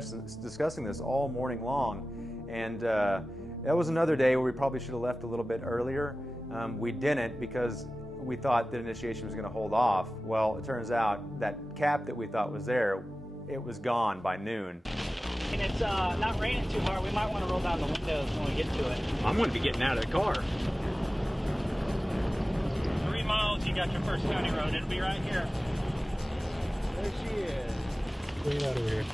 discussing this all morning long, and that was another day where we probably should have left a little bit earlier. We didn't because we thought the initiation was going to hold off. Well, it turns out that cap that we thought was there, it was gone by noon. And it's not raining too hard. We might want to roll down the windows when we get to it. I'm going to be getting out of the car. 3 miles, you got your first county road. It'll be right here. There she is. Clean out of here.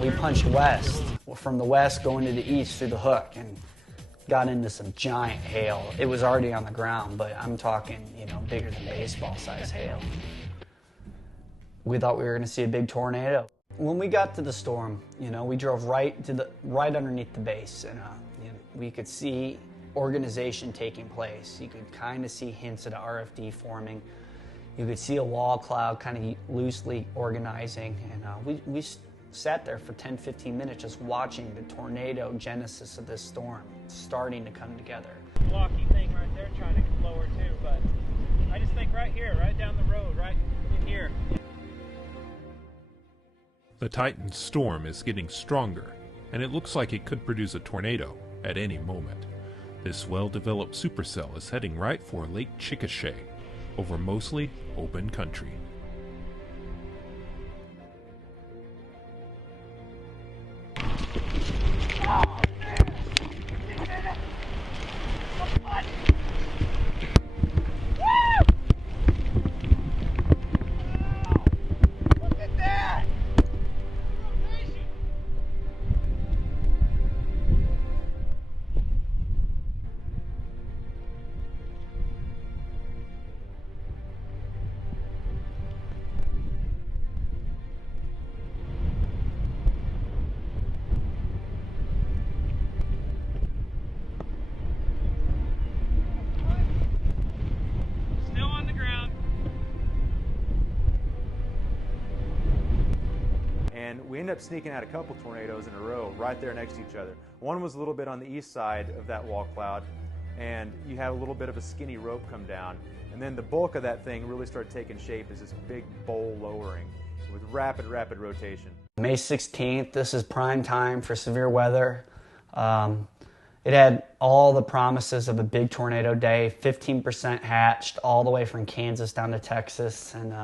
We punched west, from the west going to the east through the hook, and got into some giant hail. It was already on the ground, but I'm talking, you know, bigger than baseball size hail. We thought we were going to see a big tornado. When we got to the storm, you know, we drove right underneath the base, and you know, we could see organization taking place. You could kind of see hints of the RFD forming. You could see a wall cloud kind of loosely organizing, and we sat there for 10-15 minutes just watching the tornado genesis of this storm starting to come together. Blocky thing right there trying to get lower too, but I just think right here, right down the road, right in here. The Titan's storm is getting stronger, and it looks like it could produce a tornado at any moment. This well-developed supercell is heading right for Lake Chickasha, over mostly open country. We ended up sneaking out a couple tornadoes in a row right there next to each other. One was a little bit on the east side of that wall cloud, and you had a little bit of a skinny rope come down. And then the bulk of that thing really started taking shape as this big bowl lowering with rapid rotation. May 16th, this is prime time for severe weather. It had all the promises of a big tornado day, 15% hatched all the way from Kansas down to Texas, and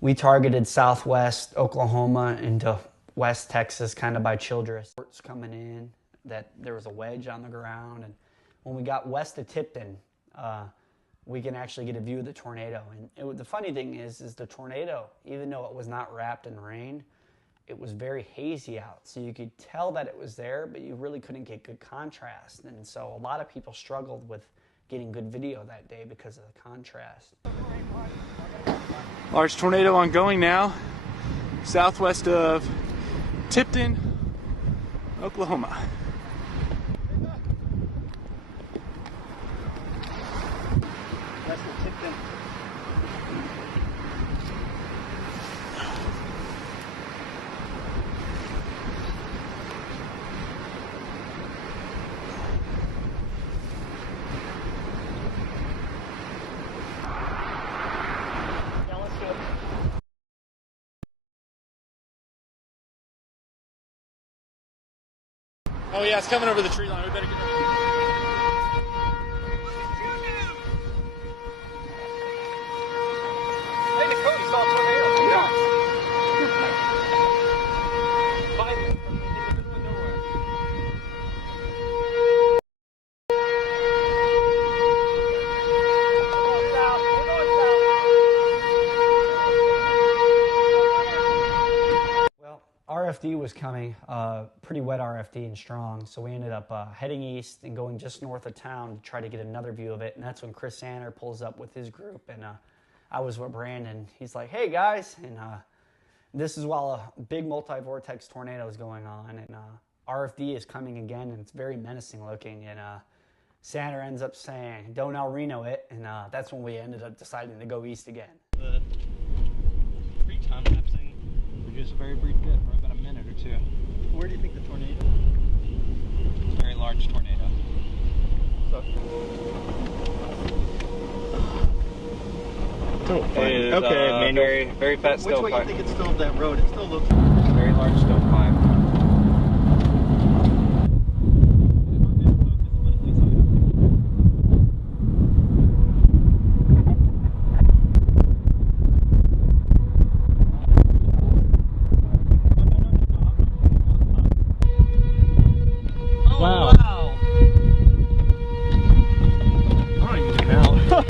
we targeted southwest Oklahoma into west Texas, kind of by Childress. Reports coming in that there was a wedge on the ground, and when we got west of Tipton, we can actually get a view of the tornado. And the funny thing is the tornado, even though it was not wrapped in rain, it was very hazy out. So you could tell that it was there, but you really couldn't get good contrast. And so a lot of people struggled with getting good video that day because of the contrast. Large tornado ongoing now, southwest of Tipton, Oklahoma. That's the Tipton. Oh yeah, it's coming over the tree line. We better get ready. Hey, the Cody saw a tornado. Yeah. RFD was coming, pretty wet RFD and strong, so we ended up heading east and going just north of town to try to get another view of it, and that's when Chris Sander pulls up with his group, and I was with Brandon. He's like, hey guys, and this is while a big multi-vortex tornado is going on, and RFD is coming again, and it's very menacing looking, and Sander ends up saying, don't El Reno it, and that's when we ended up deciding to go east again. The pre-time lapsing for just a very brief bit, for about a minute or two. Where do you think the tornado? Very large tornado. So, Stovepipe. It is, Okay, manual. very, very fat Which way stovepipe. you think it's stove that road? It still looks like a very large stovepipe. Wow. I don't even get out.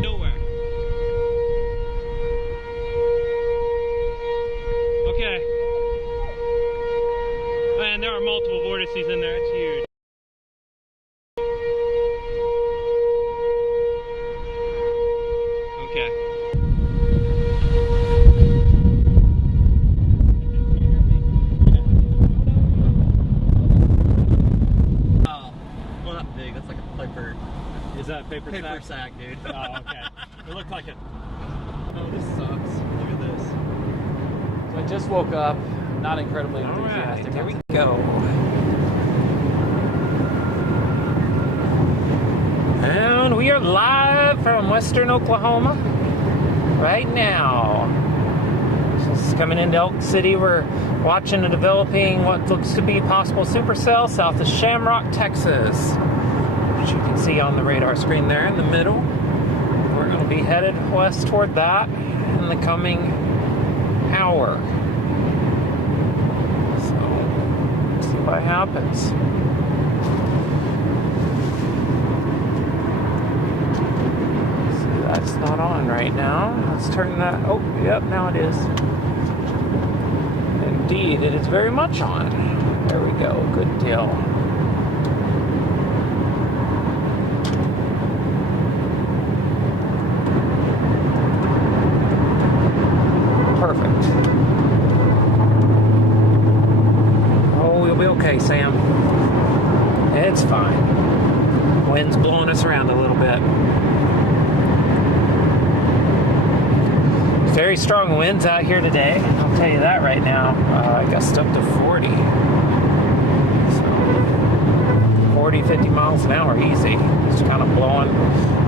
Nowhere. Okay. And there are multiple vortices in there. It's huge. Okay. Well, not big. That's like a paper. Is that a paper sack? sack, dude. Oh, okay. It looked like it. Oh, this sucks. Look at this. So I just woke up, not incredibly enthusiastic. Here we go. And we are live from western Oklahoma right now. Just coming into Elk City. We're watching and developing what looks to be possible supercell south of Shamrock, Texas. Which you can see on the radar screen there in the middle. We're going to be headed west toward that in the coming hour. So, let's see what happens. See, that's not on right now. Let's turn that. Oh, yep, now it is. Indeed, it is very much on. There we go. Good deal. Perfect. Oh, we'll be okay, Sam. It's fine. Wind's blowing us around a little bit. Very strong winds out here today. I'll tell you that right now. I gust up to 40. So 40, 50 miles an hour, easy. Just kind of blowing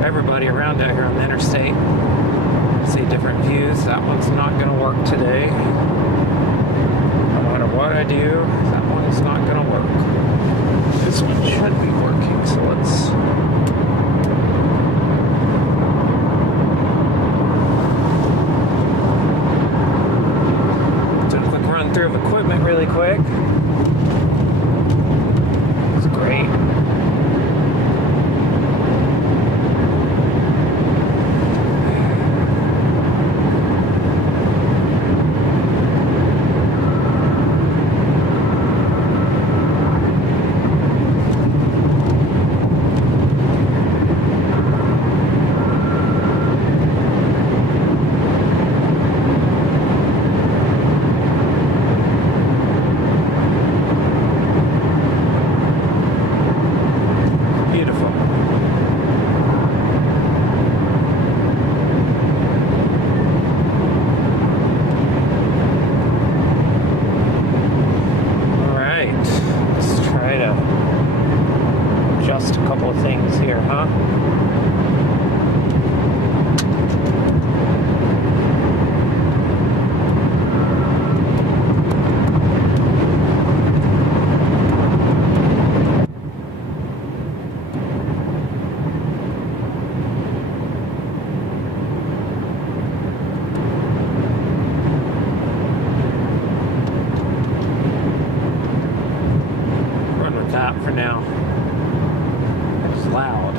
everybody around out here on the interstate. See different views. That one's not going to work today. No matter what I do, that one's not going to work. This one should be working, so let's... do a quick run through of equipment really quick. It's great. Just a couple of things here, huh? Run with that for now. It's loud.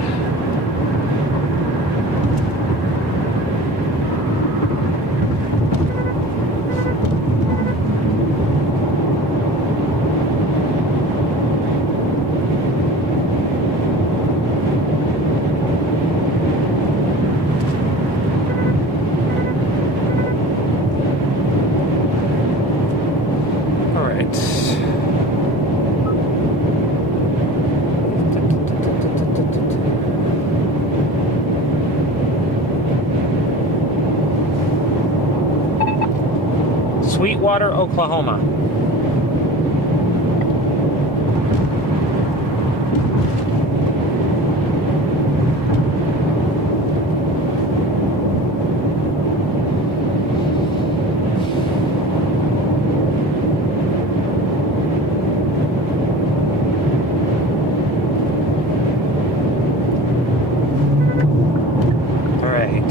All right. Sweetwater, Oklahoma.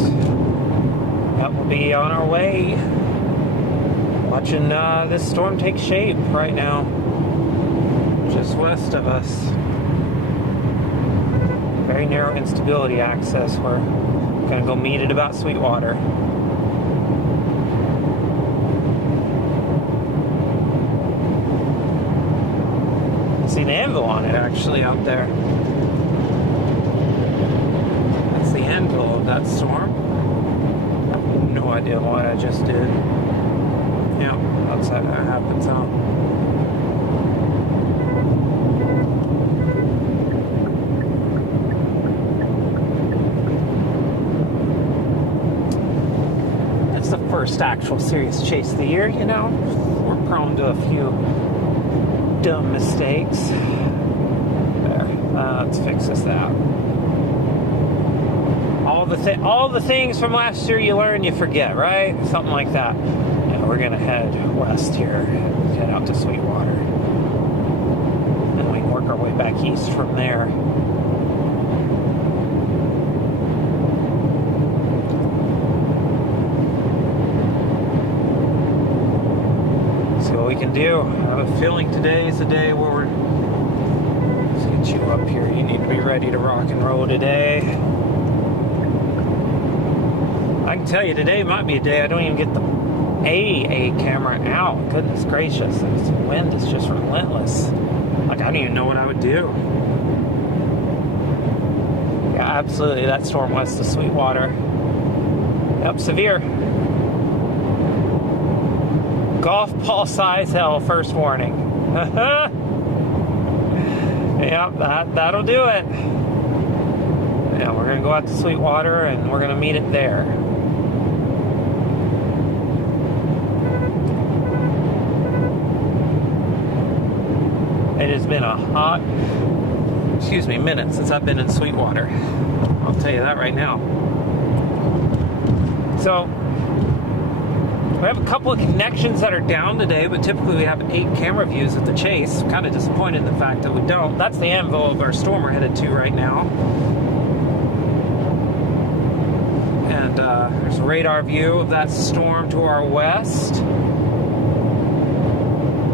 right. Yep, we'll be on our way. Watching this storm take shape right now. Just west of us. Very narrow instability access. We're going to go meet it about Sweetwater. See an anvil on it actually out there. That's the anvil of that storm. No idea what I just did. Yeah, outside that happens out. It's the first actual serious chase of the year, you know. We're prone to a few dumb mistakes. There, let's fix this out. All the things from last year you learn, you forget, right? Something like that. Yeah, we're gonna head west here, head out to Sweetwater, and we can work our way back east from there. See what we can do. I have a feeling today is the day where we're... Let's get you up here. You need to be ready to rock and roll today. I can tell you today might be a day I don't even get the A camera out. Goodness gracious, this wind is just relentless. Like, I don't even know what I would do. Yeah, absolutely, that storm west of Sweetwater. Yep, severe. Golf ball size hell, first warning. Yep, that'll do it. Yeah, we're gonna go out to Sweetwater and we're gonna meet it there. It has been a hot, minute since I've been in Sweetwater. I'll tell you that right now. So, we have a couple of connections that are down today, but typically we have 8 camera views at the chase. I'm kind of disappointed in the fact that we don't. That's the anvil of our storm we're headed to right now. And there's a radar view of that storm to our west.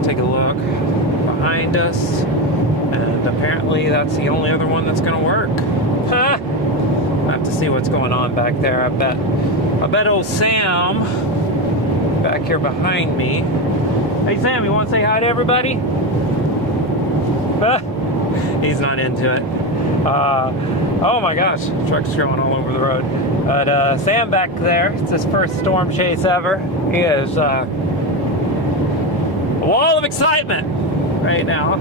Take a look behind us. And apparently that's the only other one that's going to work. I have to see what's going on back there. I bet old Sam back here behind me. Hey Sam, you want to say hi to everybody? He's not into it. Oh my gosh, truck's going all over the road. But Sam back there, it's his first storm chase ever. He is a wall of excitement right now.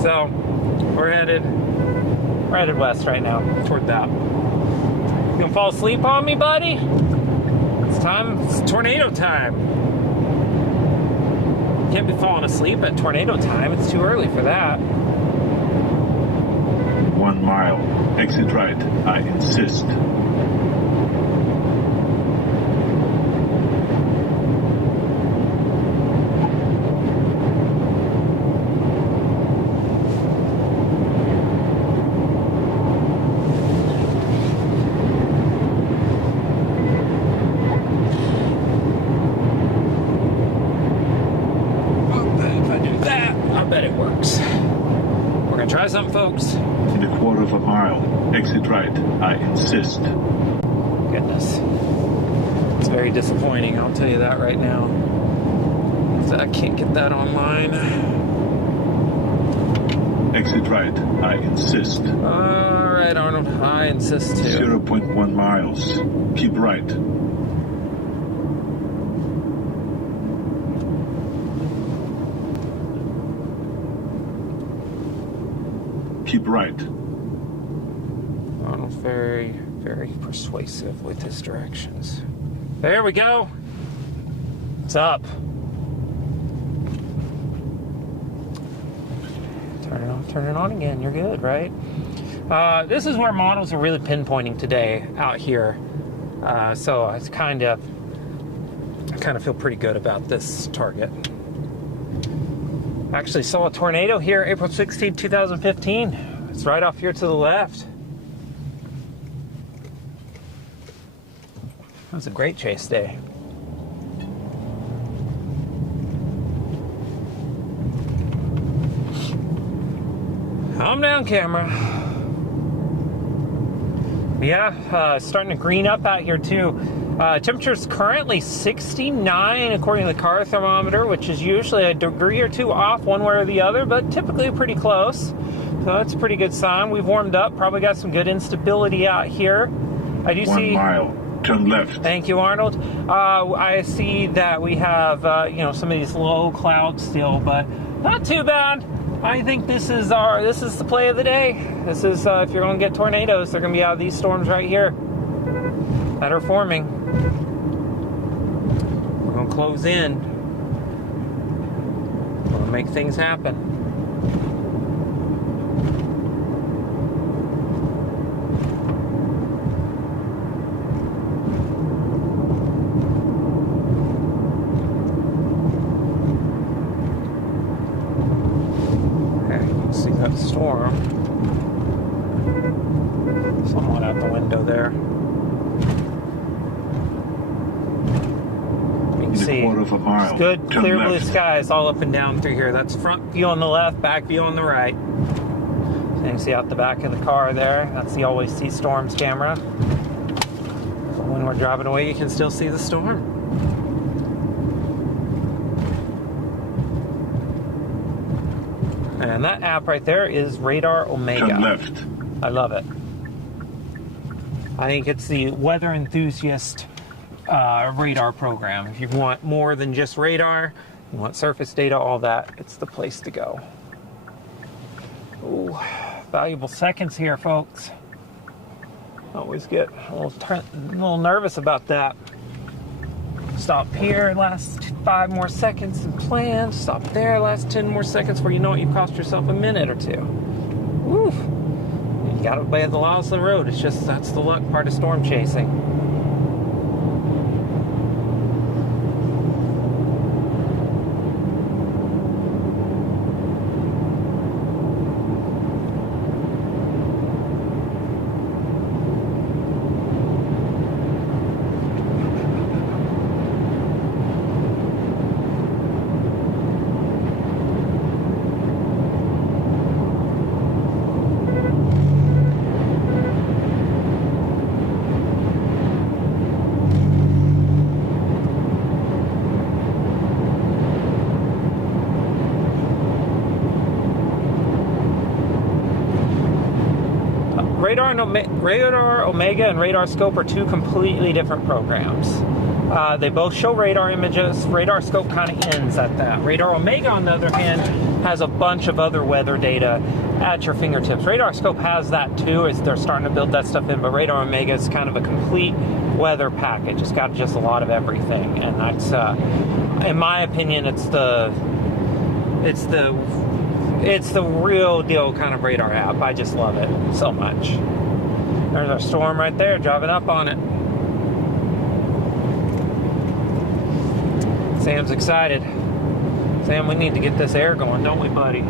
So we're headed west right now toward that. You gonna fall asleep on me, buddy? It's tornado time. Can't be falling asleep at tornado time. It's too early for that. 1 mile. Exit right. I insist. Try something, folks. In a quarter of a mile, exit right. I insist. Goodness. It's very disappointing, I'll tell you that right now. I can't get that online. Exit right. I insist. All right, Arnold. I insist too. 0.1 miles. Keep right. Keep right. Arnold's very, very persuasive with his directions. There we go. It's up. Turn it off, turn it on again. You're good, right? This is where models are really pinpointing today out here. So it's I kind of feel pretty good about this target. Actually saw a tornado here April 16, 2015. It's right off here to the left. It was a great chase day. Calm down, camera. Yeah, starting to green up out here too. Temperature's currently 69 according to the car thermometer, which is usually a degree or two off one way or the other, but typically pretty close. So that's a pretty good sign. We've warmed up, probably got some good instability out here. I do see... 1 mile, turn left. Thank you, Arnold. I see that we have, some of these low clouds still, but not too bad. I think this is the play of the day. This is, if you're going to get tornadoes, they're going to be out of these storms right here that are forming. We're going to close in. We're going to make things happen. See that storm somewhat out the window there. You can see it's good clear blue skies all up and down through here. That's front view on the left, back view on the right. So you can see out the back of the car there. That's the Always See Storms camera. So when we're driving away, you can still see the storm. And that app right there is Radar Omega. Turn left. I love it. I think it's the weather enthusiast radar program. If you want more than just radar, you want surface data, all that, it's the place to go. Ooh, valuable seconds here, folks. Always get a little nervous about that. Stop here, last 5 more seconds and plan. Stop there, last 10 more seconds before you know it, you've cost yourself a minute or two. Woo! You gotta obey the laws of the road. It's just, that's the luck part of storm chasing. Radar Omega and Radar Scope are 2 completely different programs. They both show radar images. Radar Scope kind of ends at that. Radar Omega, on the other hand, has a bunch of other weather data at your fingertips. Radar Scope has that too, as they're starting to build that stuff in, but Radar Omega is kind of a complete weather package. It's got just a lot of everything, and that's, in my opinion, it's the real deal kind of radar app. I just love it so much. There's our storm right there, driving up on it. Sam's excited. Sam, we need to get this air going, don't we, buddy?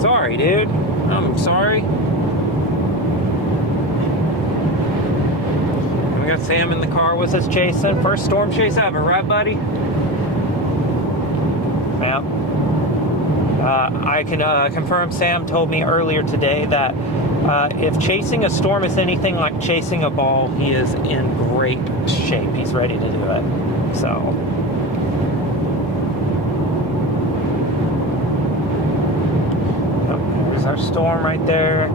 Sorry, dude. I'm sorry. We got Sam in the car with us chasing. First storm chase ever, right, buddy? Yeah. I can confirm Sam told me earlier today that if chasing a storm is anything like chasing a ball, he is in great shape. He's ready to do it. So... our storm right there.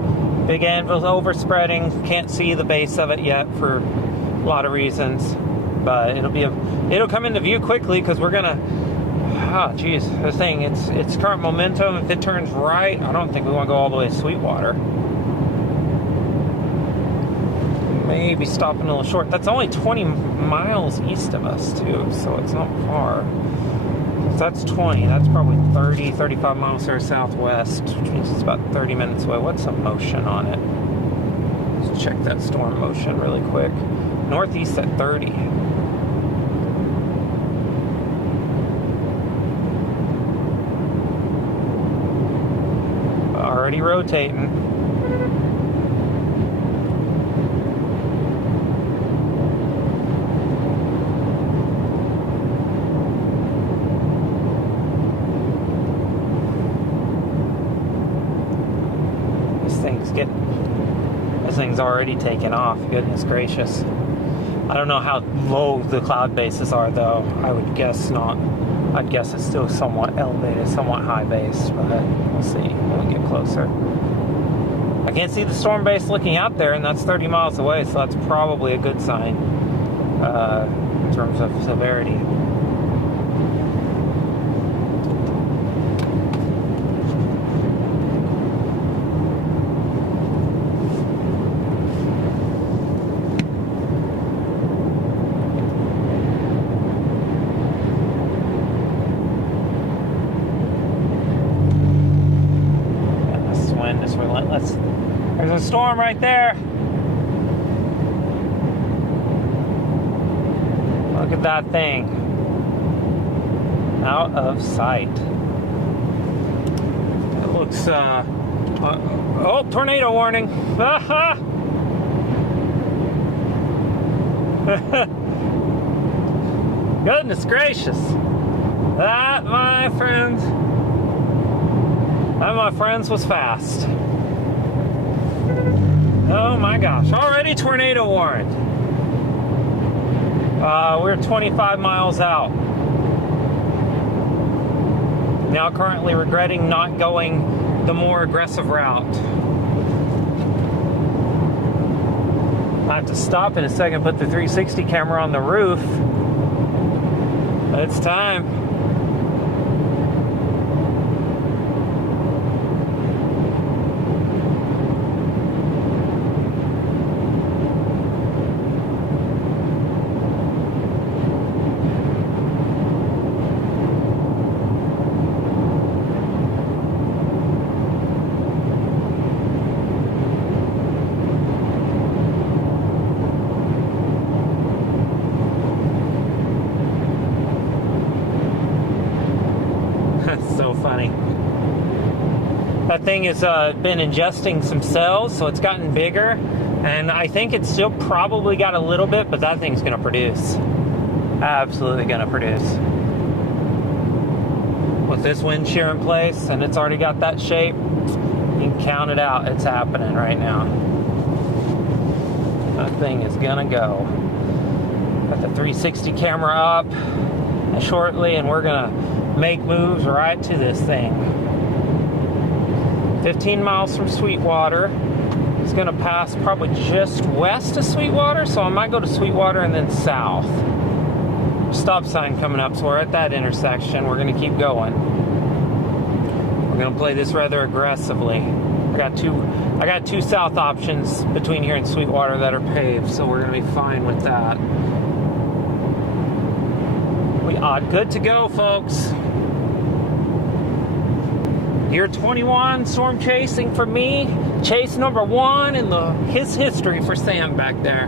Big anvil's overspreading. Can't see the base of it yet for a lot of reasons, but it'll come into view quickly because we're gonna. The thing, it's current momentum. If it turns right, I don't think we want to go all the way to Sweetwater. Maybe stopping a little short. That's only 20 miles east of us too, so it's not far. That's 20. That's probably 30, 35 miles there southwest, which means it's about 30 minutes away. What's the motion on it? Let's check that storm motion really quick. Northeast at 30. already rotating. This thing's already taken off. Goodness gracious. I don't know how low the cloud bases are, though. I would guess not. I'd guess it's still somewhat elevated, somewhat high base, but we'll see when we get closer. I can't see the storm base looking out there, and that's 30 miles away, so that's probably a good sign in terms of severity. There's a storm right there. Look at that thing. Out of sight. It looks, oh, tornado warning. Goodness gracious. That, my friends, was fast. Oh my gosh, already tornado warned. We're 25 miles out. Now currently regretting not going the more aggressive route. I have to stop in a second, put the 360 camera on the roof. It's time. That thing has been ingesting some cells, so it's gotten bigger, and I think it's still probably got a little bit, but that thing's going to produce. Absolutely going to produce. With this wind shear in place, and it's already got that shape, you can count it out. It's happening right now. That thing is going to go. Got the 360 camera up shortly, and we're going to make moves right to this thing. 15 miles from Sweetwater. It's going to pass probably just west of Sweetwater, so I might go to Sweetwater and then south. Stop sign coming up, so we're at that intersection. We're going to keep going. We're going to play this rather aggressively. I got two south options between here and Sweetwater that are paved, so we're going to be fine with that. We are good to go, folks. Year 21 storm chasing for me. Chase number 1 in his history for Sam back there.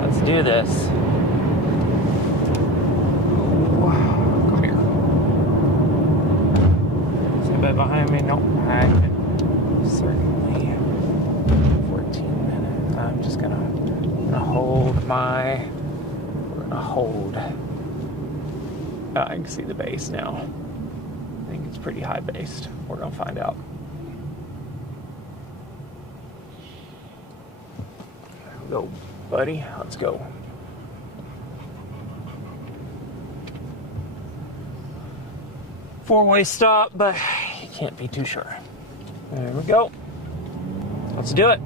Let's do this. Come here. Is anybody behind me? Nope. I can certainly. 14 minutes. I'm just gonna hold my. We're gonna hold. I can see the base now. I think it's pretty high based. We're gonna find out. Go, buddy. Let's go. Four-way stop, but you can't be too sure. There we go. Let's do it.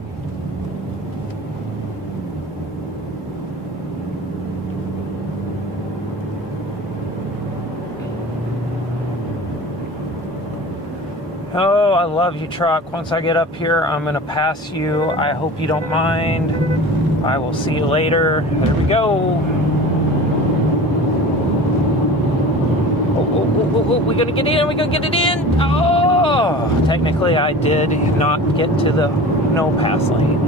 Oh, I love you, truck. Once I get up here, I'm going to pass you. I hope you don't mind. I will see you later. There we go. Oh, we're going to get in. We're going to get it in. Oh, technically, I did not get to the no pass lane.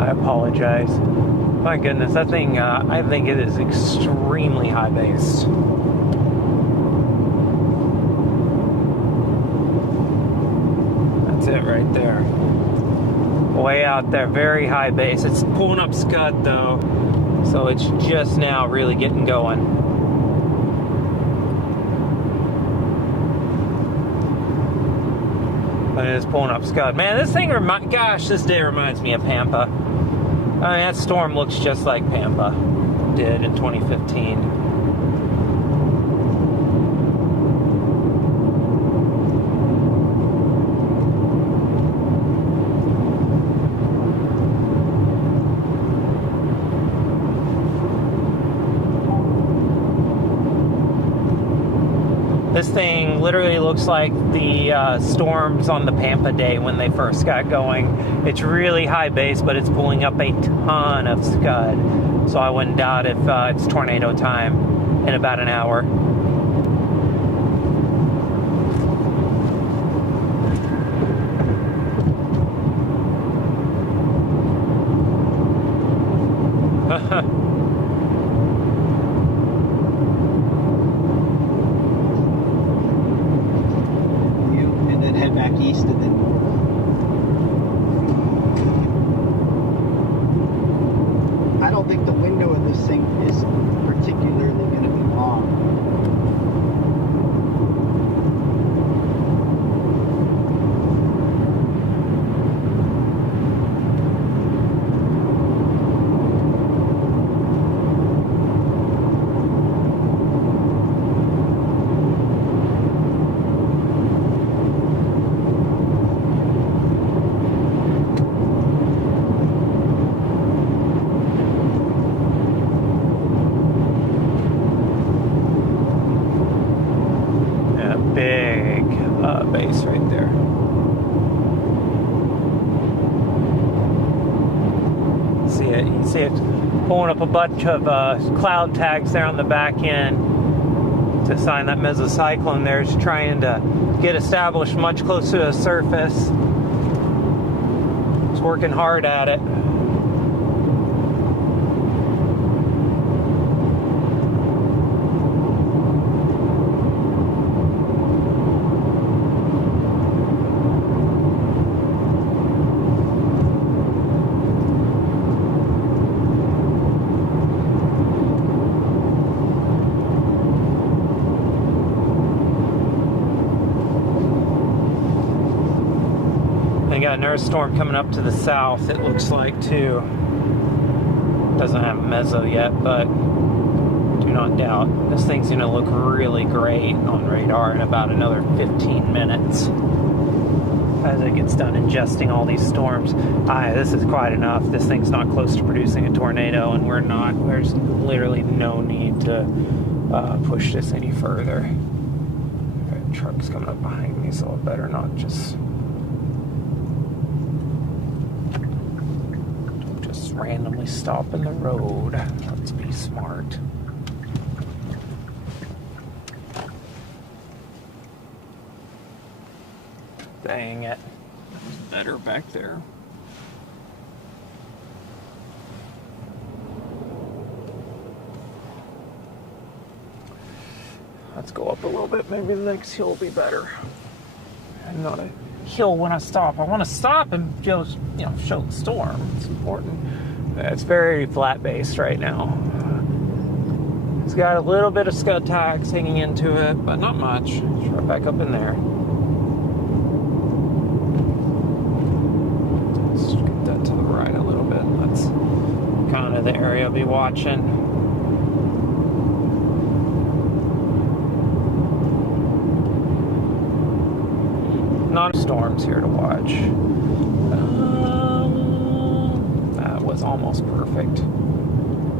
I apologize. My goodness, that thing, I think it is extremely high based. right there. Way out there, very high base. It's pulling up scud though, so it's just now really getting going. But it is pulling up scud. Man, this thing gosh, this day reminds me of Pampa. I mean, that storm looks just like Pampa did in 2015. This thing literally looks like the storms on the Pampa day when they first got going. It's really high base, but it's pulling up a ton of scud. So I wouldn't doubt if it's tornado time in about an hour. Back east and then north. I don't think the window of this thing is particularly going to be long. Base right there. See it? You see it pulling up a bunch of cloud tags there on the back end to sign that mesocyclone there. It's trying to get established much closer to the surface. It's working hard at it. Got another storm coming up to the south, it looks like, too. Doesn't have meso yet, but do not doubt this thing's going to look really great on radar in about another 15 minutes as it gets done ingesting all these storms. This is quite enough. This thing's not close to producing a tornado, and we're not. There's literally no need to push this any further. Okay, truck's coming up behind me, so I better not just randomly stop in the road. Let's be smart. Dang it. That was better back there. Let's go up a little bit. Maybe the next hill will be better. I'm not a hill when I stop. I want to stop and just, show the storm. It's important. It's very flat based right now. It's got a little bit of scud tags hanging into it, but not much. It's right back up in there. Let's get that to the right a little bit. That's kind of the area I'll be watching. Not storms here to watch. That was almost perfect.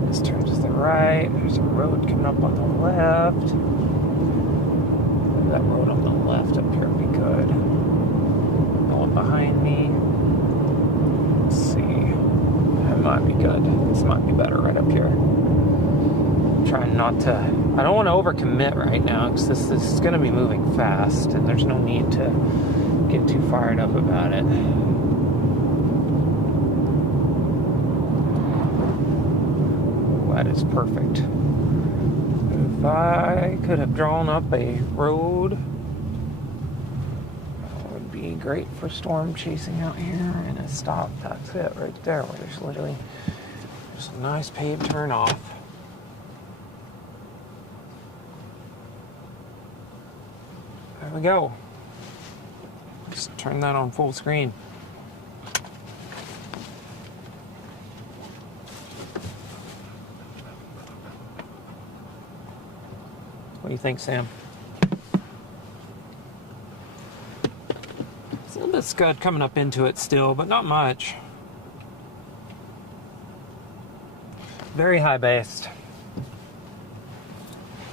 This turns to the right. There's a road coming up on the left. That road on the left up here would be good. The one behind me. Let's see. That might be good. This might be better right up here. I'm trying not to. I don't want to overcommit right now because this is going to be moving fast, and there's no need to get too fired up about it. That is perfect. If I could have drawn up a road, that would be be great for storm chasing out here, and a stop. That's it right there, where there's literally just a nice paved turn off. There we go. Just turn that on full screen. What do you think, Sam? It's a little bit scud coming up into it still, but not much. Very high based.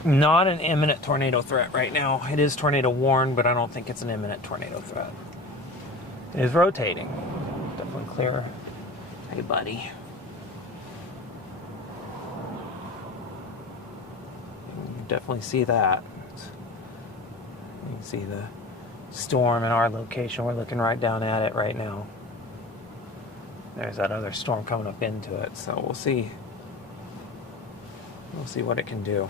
Not an imminent tornado threat right now. It is tornado warned, but I don't think it's an imminent tornado threat. It is rotating. Definitely clear. Hey, buddy. You can definitely see that. You can see the storm in our location. We're looking right down at it right now. There's that other storm coming up into it, so we'll see. We'll see what it can do.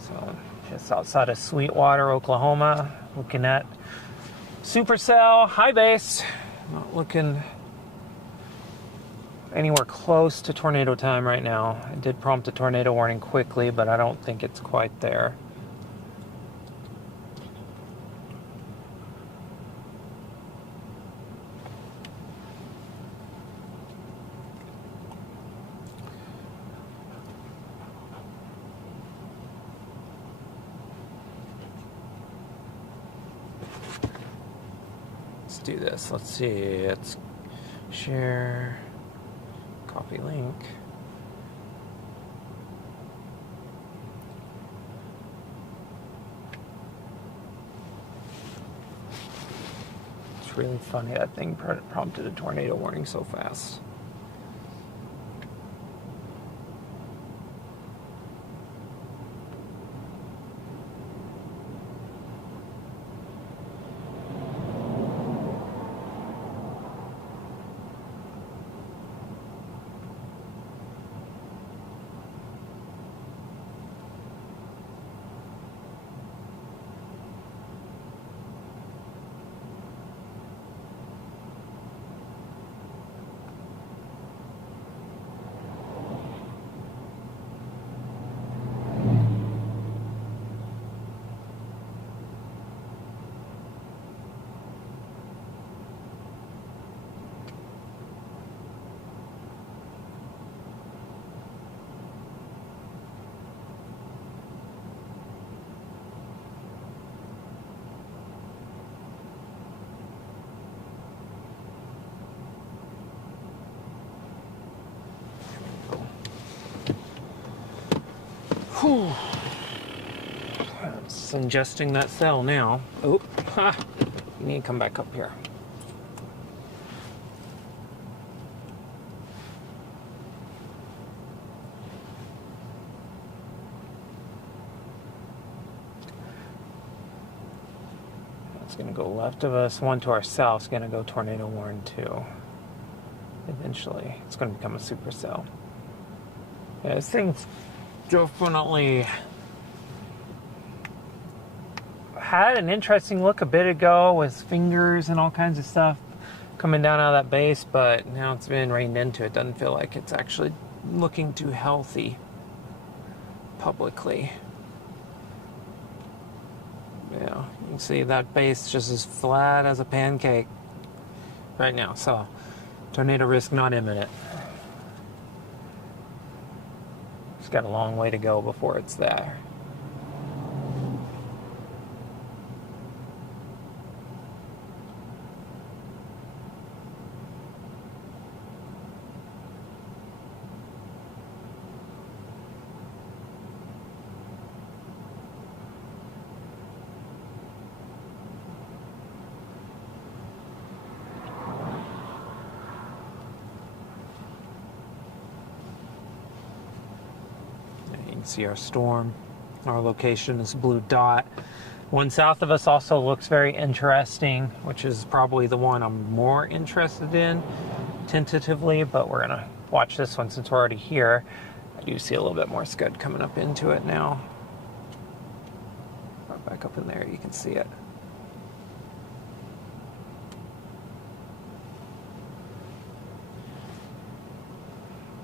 So, just outside of Sweetwater, Oklahoma, looking at supercell, high base. Not looking anywhere close to tornado time right now. It did prompt a tornado warning quickly, but I don't think it's quite there. Let's do this. Let's see. Let's share. Copy link. It's really funny that thing prompted a tornado warning so fast. Whew. It's ingesting that cell now. Oh, ha! You need to come back up here. It's going to go left of us. One to our south is going to go tornado warn too. Eventually, it's going to become a supercell. Yeah, this thing's definitely had an interesting look a bit ago with fingers and all kinds of stuff coming down out of that base, but now it's been rained into. It doesn't feel like it's actually looking too healthy publicly. Yeah, you can see that base just as flat as a pancake right now. So tornado risk not imminent. It's got a long way to go before it's there. See our storm. Our location is blue dot. One south of us also looks very interesting, which is probably the one I'm more interested in tentatively, but we're gonna watch this one since we're already here. I do see a little bit more scud coming up into it now. Right back up in there, you can see it.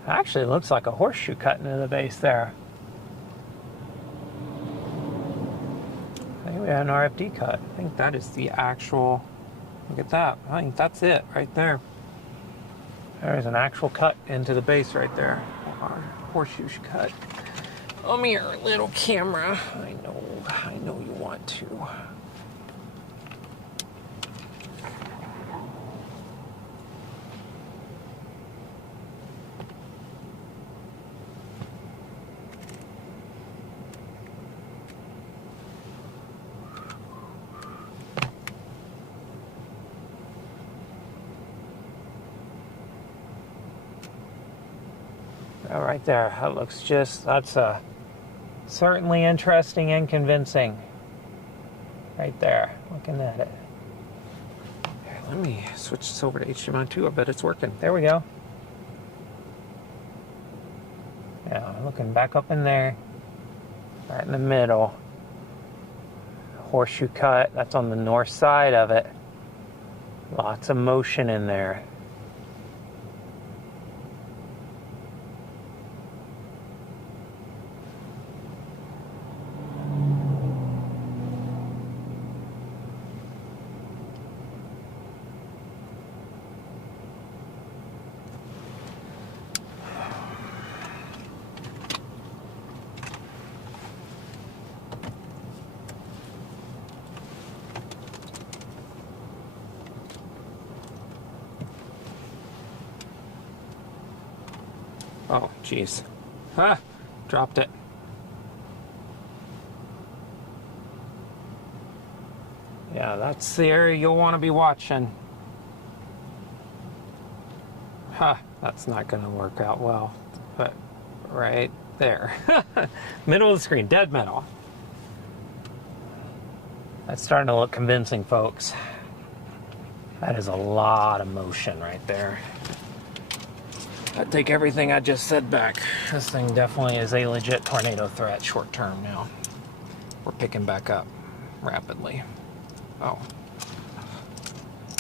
Actually, it looks like a horseshoe cut into the base there. I think we had an RFD cut. I think that is the actual, look at that. I think that's it right there. There's an actual cut into the base right there. Our horseshoe cut. Come here, little camera. I know you want to. Oh, right there. That looks that's certainly interesting and convincing. Right there, looking at it. Here, let me switch this over to HDMI 2. I bet it's working. There we go. Yeah, looking back up in there. Right in the middle. Horseshoe cut. That's on the north side of it. Lots of motion in there. Oh, jeez. Ah, dropped it. Yeah, that's the area you'll want to be watching. Huh, that's not going to work out well. But right there. Middle of the screen, dead middle. That's starting to look convincing, folks. That is a lot of motion right there. I take everything I just said back. This thing definitely is a legit tornado threat short term now. We're picking back up rapidly. Oh.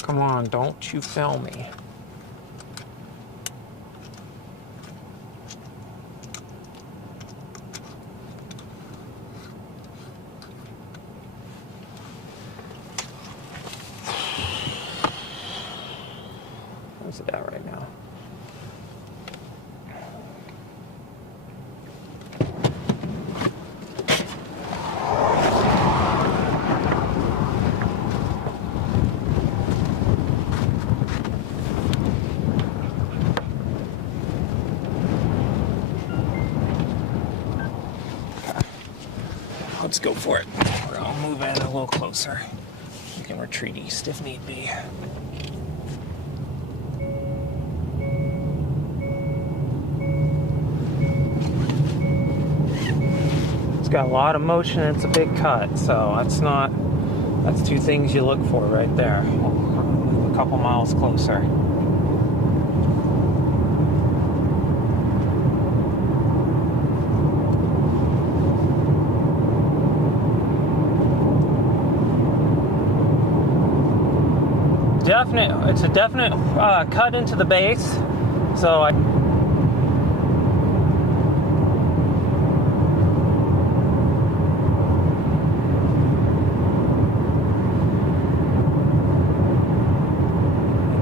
Come on, don't you fail me. Where's it at right now? Let's go for it. I'll move in a little closer. We can retreat east if need be. It's got a lot of motion and it's a big cut, so that's two things you look for right there. We'll move a couple miles closer. It's a definite cut into the base, so I think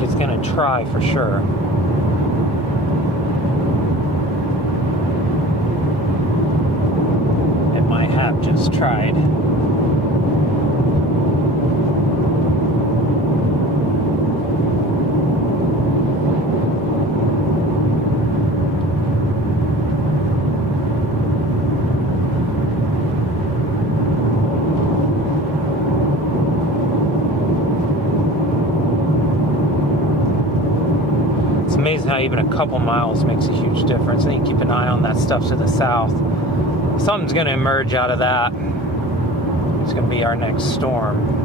it's gonna try for sure. It might have just tried. Amazing how even a couple miles makes a huge difference. I think keep an eye on that stuff to the south. Something's going to emerge out of that. It's going to be our next storm.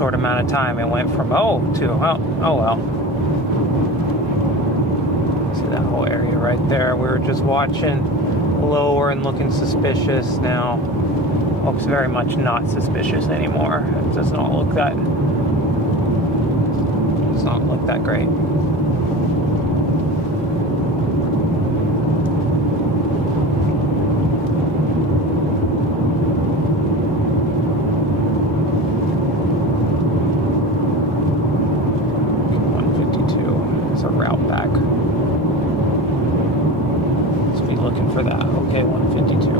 short amount of time. It went from oh to oh well. See that whole area right there. We were just watching lower and looking suspicious. Now looks very much not suspicious anymore. It does not look that great. A route back. So be looking for that. Okay, 152.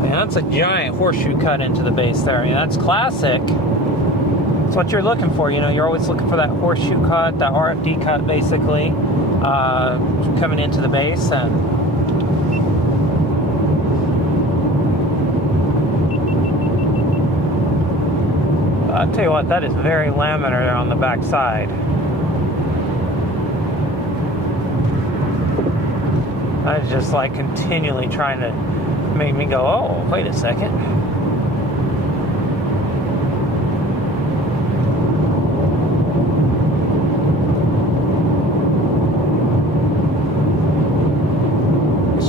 Man, that's a giant horseshoe cut into the base there. I mean, that's classic. It's what you're looking for, you know. You're always looking for that horseshoe cut, that RFD cut, basically, coming into the base. And I'll tell you what, that is very laminar on the back side. That is just like continually trying to make me go, oh, wait a second.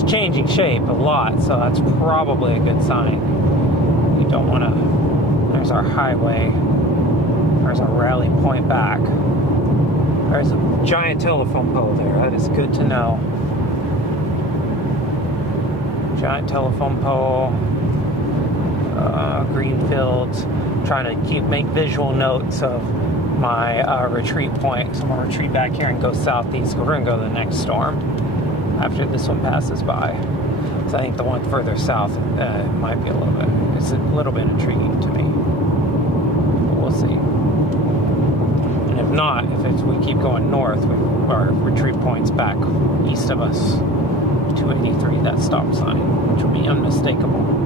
Changing shape a lot, so that's probably a good sign. You don't want to. There's our highway. There's our rally point back. There's a giant telephone pole there. That is good to know. Giant telephone pole. Green fields. Trying to make visual notes of my retreat point. So I'm gonna retreat back here and go southeast. We're gonna go to the next storm after this one passes by. So I think the one further south might be it's a little bit intriguing to me. We'll see. And if not, we keep going north, our retreat point's back east of us, 283, that stop sign, which will be unmistakable.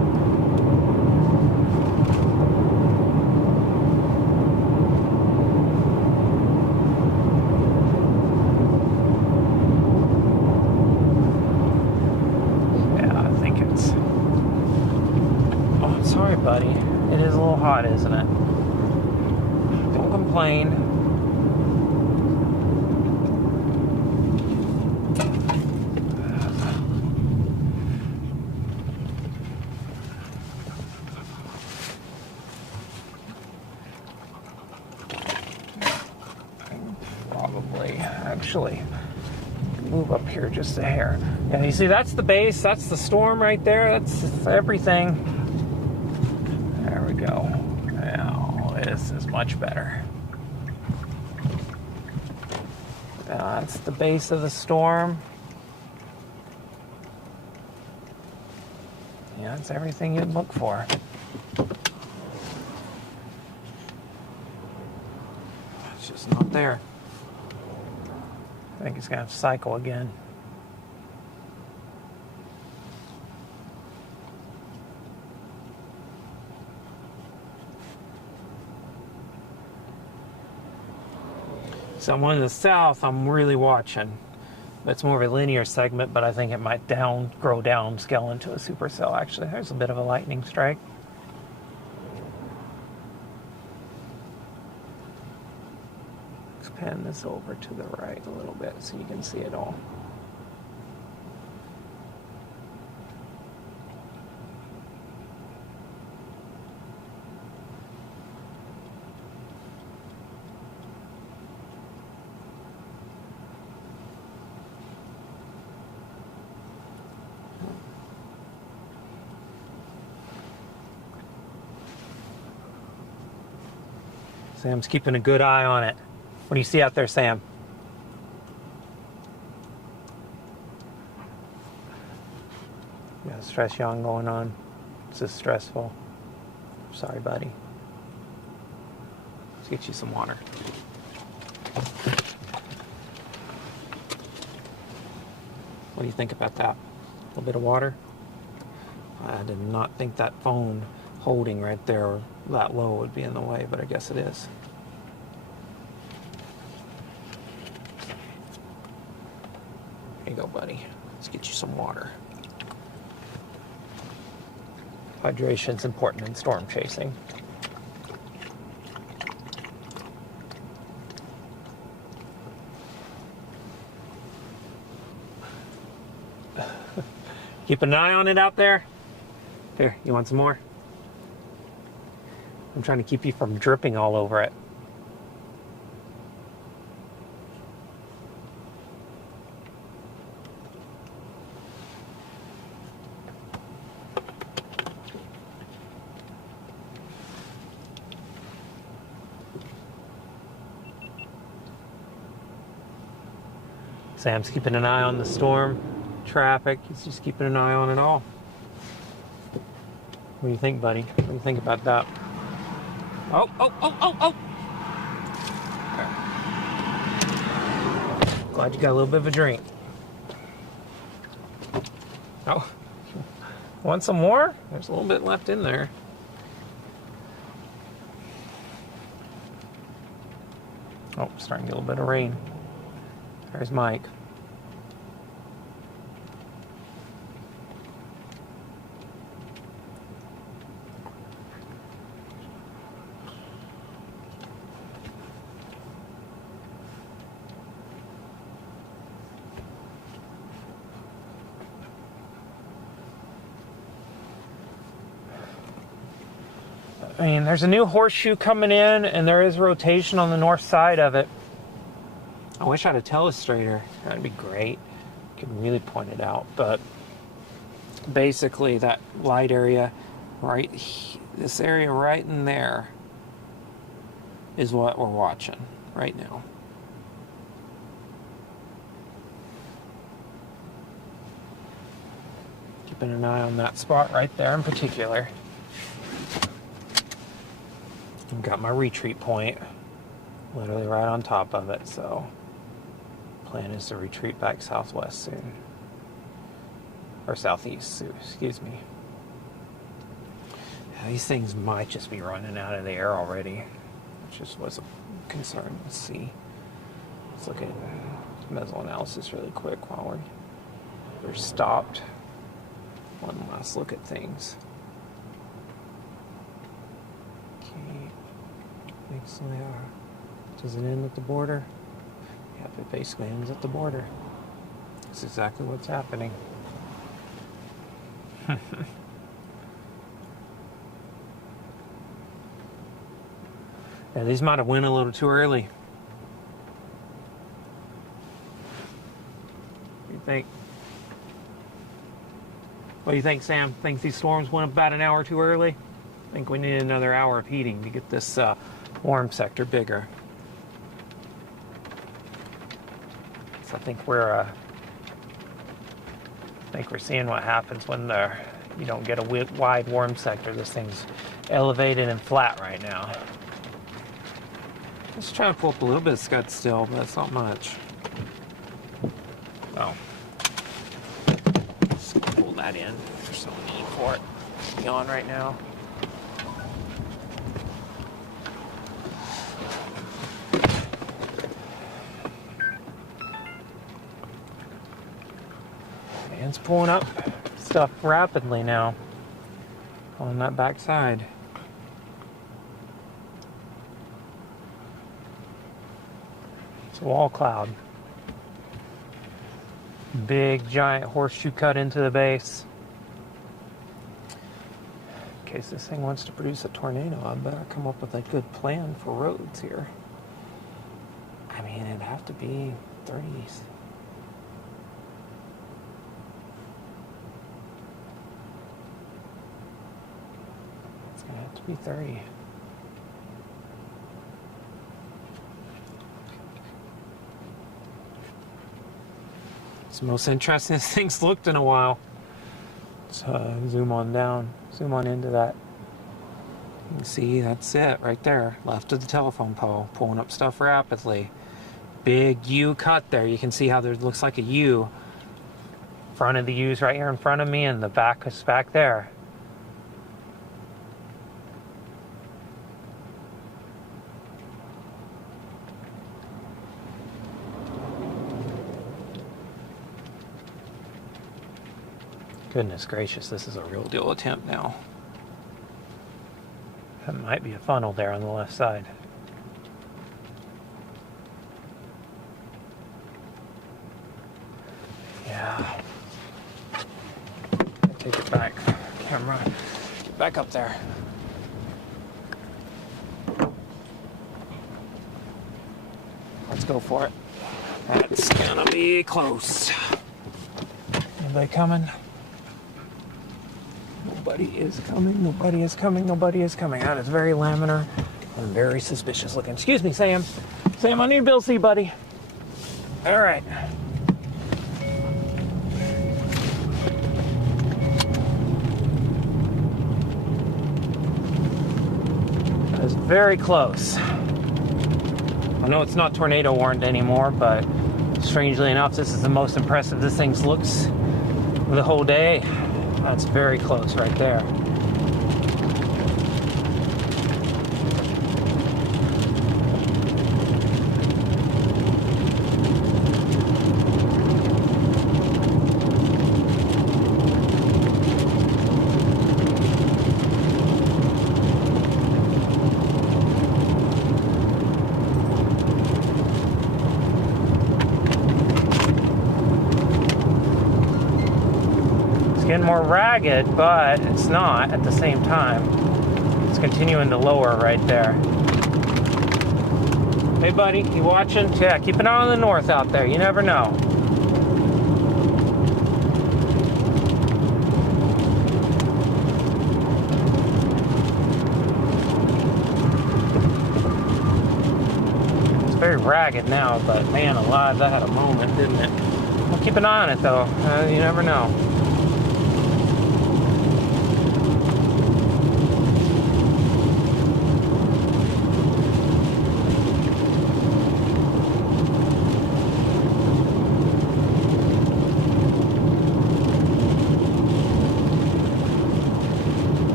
Buddy, it is a little hot, isn't it? Don't complain. Probably, actually, move up here just a hair. Yeah, you see, that's the base, that's the storm right there, that's everything. There we go. Now, this is much better. That's the base of the storm. Yeah, that's everything you'd look for. It's just not there. I think it's going to cycle again. So one to the south, I'm really watching. It's more of a linear segment, but I think it might grow down, scale into a supercell. Actually, there's a bit of a lightning strike. Let's pan this over to the right a little bit so you can see it all. Sam's keeping a good eye on it. What do you see out there, Sam? You got a stress yawn going on. This is stressful. Sorry, buddy. Let's get you some water. What do you think about that? A little bit of water? I did not think that phone holding right there that low would be in the way, but I guess it is. Here you go, buddy. Let's get you some water. Hydration's important in storm chasing. Keep an eye on it out there. Here, you want some more? I'm trying to keep you from dripping all over it. Sam's keeping an eye on the storm traffic. He's just keeping an eye on it all. What do you think, buddy? What do you think about that? Oh, oh, oh, oh, oh! Glad you got a little bit of a drink. Oh, want some more? There's a little bit left in there. Oh, starting to get a little bit of rain. There's Mike. I mean, there's a new horseshoe coming in, and there is rotation on the north side of it. I wish I had a telestrator. That'd be great. Could really point it out. But basically, that light area, this area right in there, is what we're watching right now. Keeping an eye on that spot right there in particular. I've got my retreat point literally right on top of it, so plan is to retreat back southwest soon. Or southeast, excuse me. Yeah, these things might just be running out of the air already, which just was a concern. Let's see. Let's look at meso analysis really quick while we're stopped. One last look at things. So does it end at the border? Yep, it basically ends at the border. That's exactly what's happening. Yeah, these might have went a little too early. What do you think? What do you think, Sam? Think these storms went about an hour too early? I think we need another hour of heating to get this warm sector bigger. So I think we're seeing what happens when you don't get a wide warm sector. This thing's elevated and flat right now. Let's try to pull up a little bit of scud still, but it's not much. Oh. Just pull that in. There's no need for it to be on right now. It's pulling up stuff rapidly now on that back side. It's a wall cloud. Big giant horseshoe cut into the base. In case this thing wants to produce a tornado, I better come up with a good plan for roads here. I mean, it'd have to be 30s. Be 30. It's the most interesting this thing's looked in a while. Let's zoom on down, zoom on into that. You can see that's it right there, left of the telephone pole, pulling up stuff rapidly. Big U cut there. You can see how there looks like a U. Front of the U's right here in front of me, and the back is back there. Goodness gracious, this is a real deal attempt now. That might be a funnel there on the left side. Yeah. Take it back. Camera. Get back up there. Let's go for it. That's gonna be close. Anybody coming? Nobody is coming. Nobody is coming. Nobody is coming. That is very laminar and very suspicious looking. Excuse me, Sam. Sam, I need Bill C, buddy. All right. That is very close. I know it's not tornado warned anymore, but strangely enough, this is the most impressive this thing looks the whole day. That's very close right there. Getting more ragged, but it's not at the same time. It's continuing to lower right there. Hey buddy, you watching? Yeah, keep an eye on the north out there. You never know. It's very ragged now, but man alive, that had a moment, didn't it? Well, keep an eye on it though. You never know.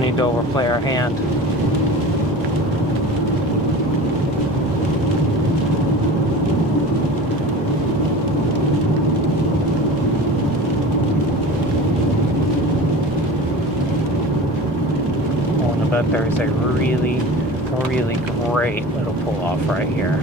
Need to overplay our hand. Oh, and I bet there's a really, really great little pull off right here.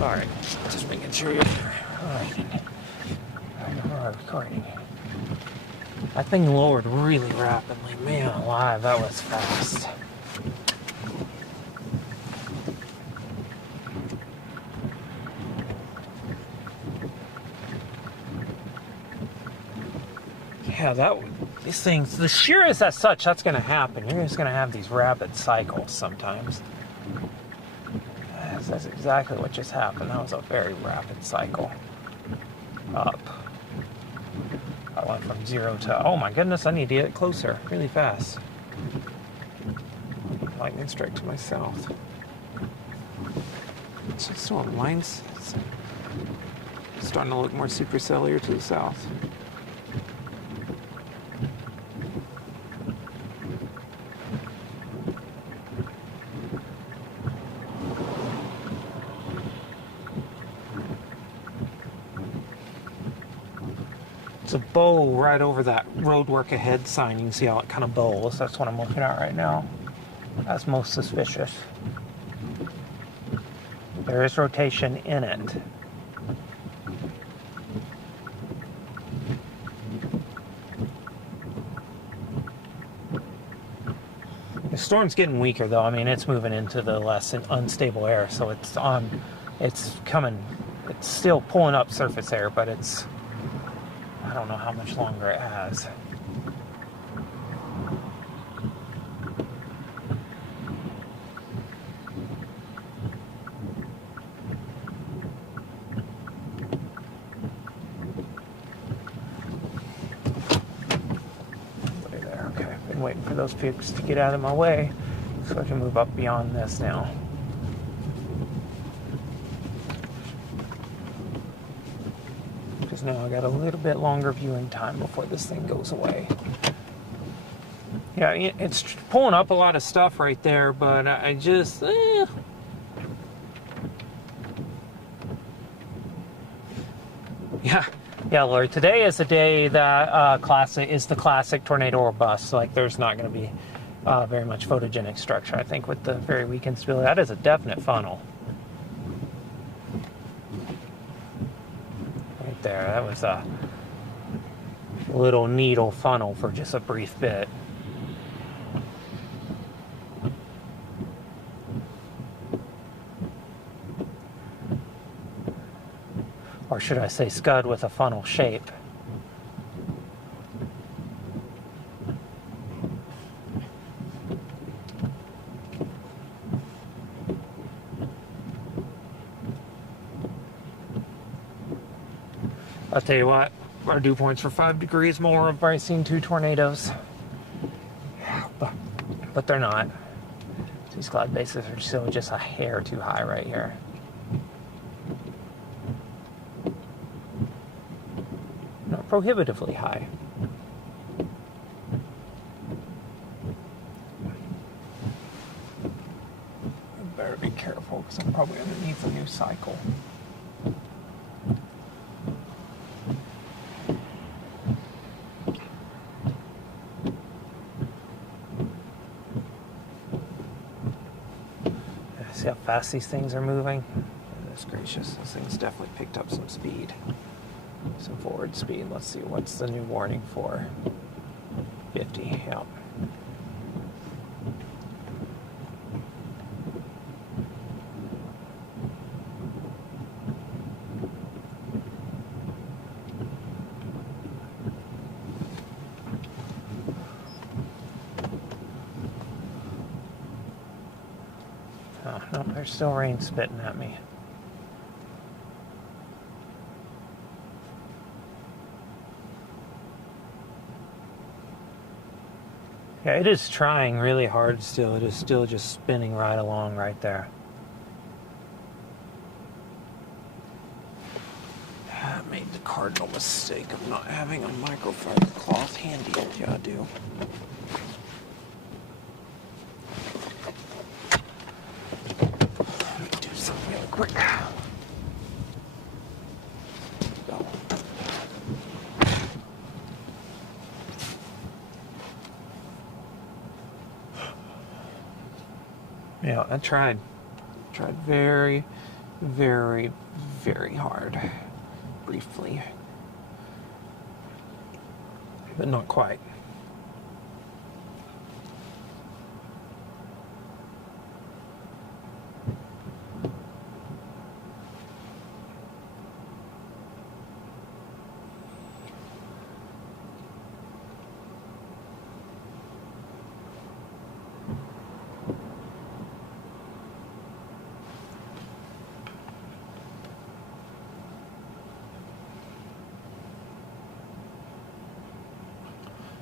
Alright, just making sure you're recording. That thing lowered really rapidly. Man alive, that was fast. Yeah, these things, the shearers as such, that's going to happen. You're just going to have these rapid cycles sometimes. That's exactly what just happened. That was a very rapid cycle. Up. I went from 0 to, oh my goodness, I need to get closer really fast. Lightning strike to my south. So storm lines starting to look more supercellular to the south. It's a bow right over that road work ahead sign. You can see how it kind of bowls. That's what I'm looking at right now. That's most suspicious. There is rotation in it. The storm's getting weaker though. I mean, it's moving into the less unstable air, so it's coming, it's still pulling up surface air, but I don't know how much longer it has. waiting for those peaks to get out of my way so I can move up beyond this now. Because now I got a little bit longer viewing time before this thing goes away. Yeah, it's pulling up a lot of stuff right there, but I just... Yeah, Lord. Today is the day that is the classic tornado or bust. Like, there's not going to be very much photogenic structure, I think, with the very weak instability. That is a definite funnel. Right there. That was a little needle funnel for just a brief bit. Or should I say scud with a funnel shape. I'll tell you what, our dew points for 5 degrees more. I've already seen 2 tornadoes. But they're not. These cloud bases are still just a hair too high right here. Prohibitively high. I better be careful because I'm probably underneath a new cycle. See how fast these things are moving? Goodness gracious, this thing's definitely picked up some speed. Some forward speed. Let's see, what's the new warning for? 50, yeah. Oh, no, there's still rain spitting at me. Yeah, it is trying really hard still. It is still just spinning right along right there. I made the cardinal mistake of not having a microfiber cloth handy. Yeah, I do. Let me do something real quick. Go. Yeah, I tried. Tried very, very, very hard. Briefly. But not quite.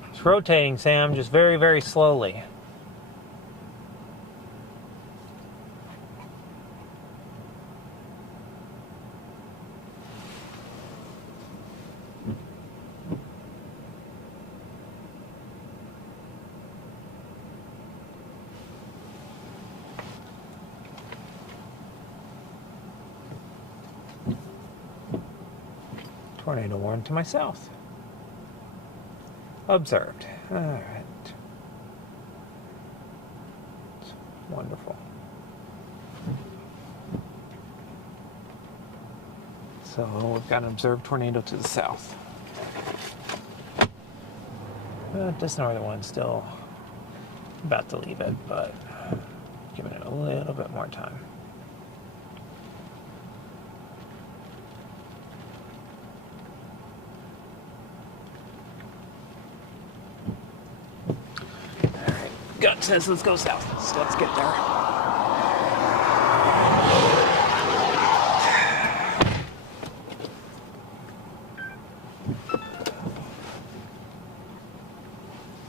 It's rotating, Sam, just very, very slowly. Tornado warning to my south. Observed. All right. Wonderful. So we've got an observed tornado to the south. This northern one's still about to leave it, but giving it a little bit more time. Gut says let's go south, so let's get there.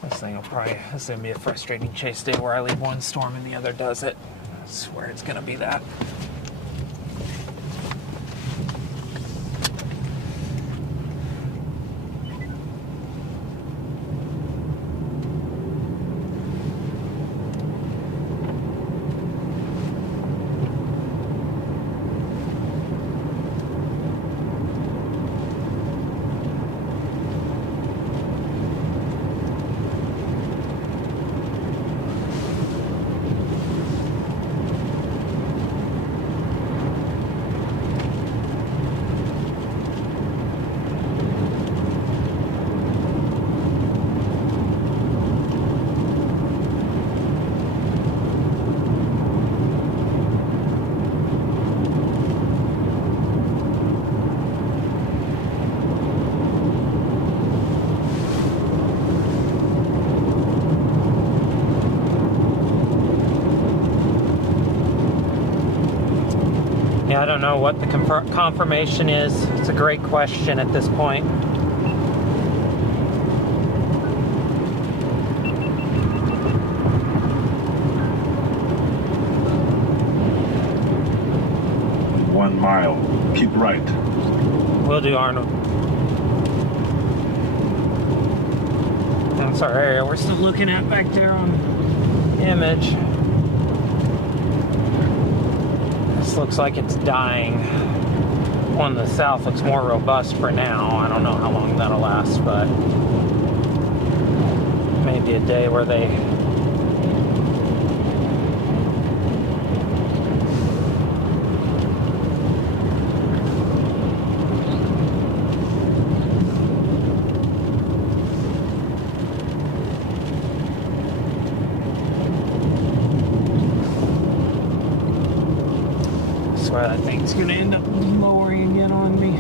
This thing will this is gonna be a frustrating chase day where I leave one storm and the other does it. I swear it's gonna be that. I don't know what the confirmation is. It's a great question at this point. One mile. Keep right. Will do, Arnold. That's our area we're still looking at back there on image. Looks like it's dying. One to the south looks more robust for now. I don't know how long that'll last, but maybe a day where they that thing's gonna end up lowering again on me.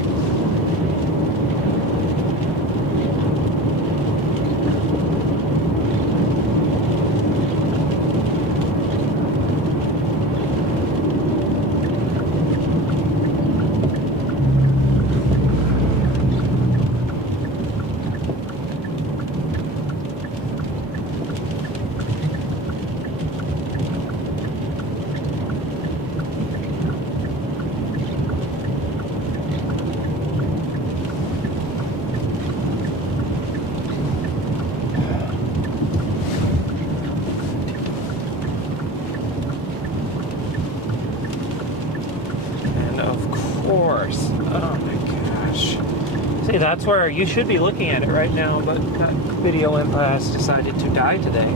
That's where you should be looking at it right now, but that video info has decided to die today.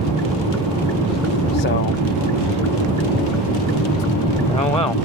So, oh well.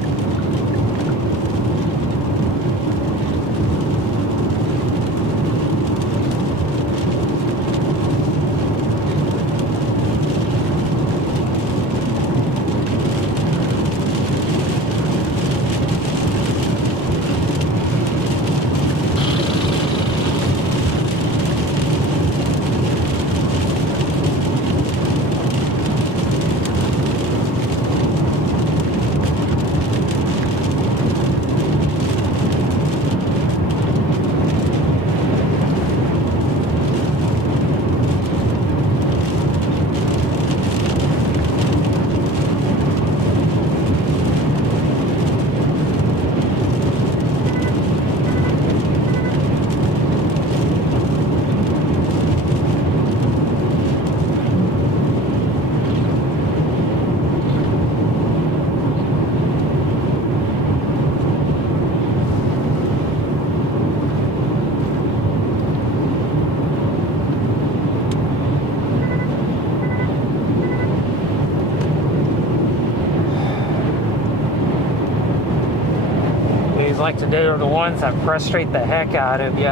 Like today are the ones that frustrate the heck out of you.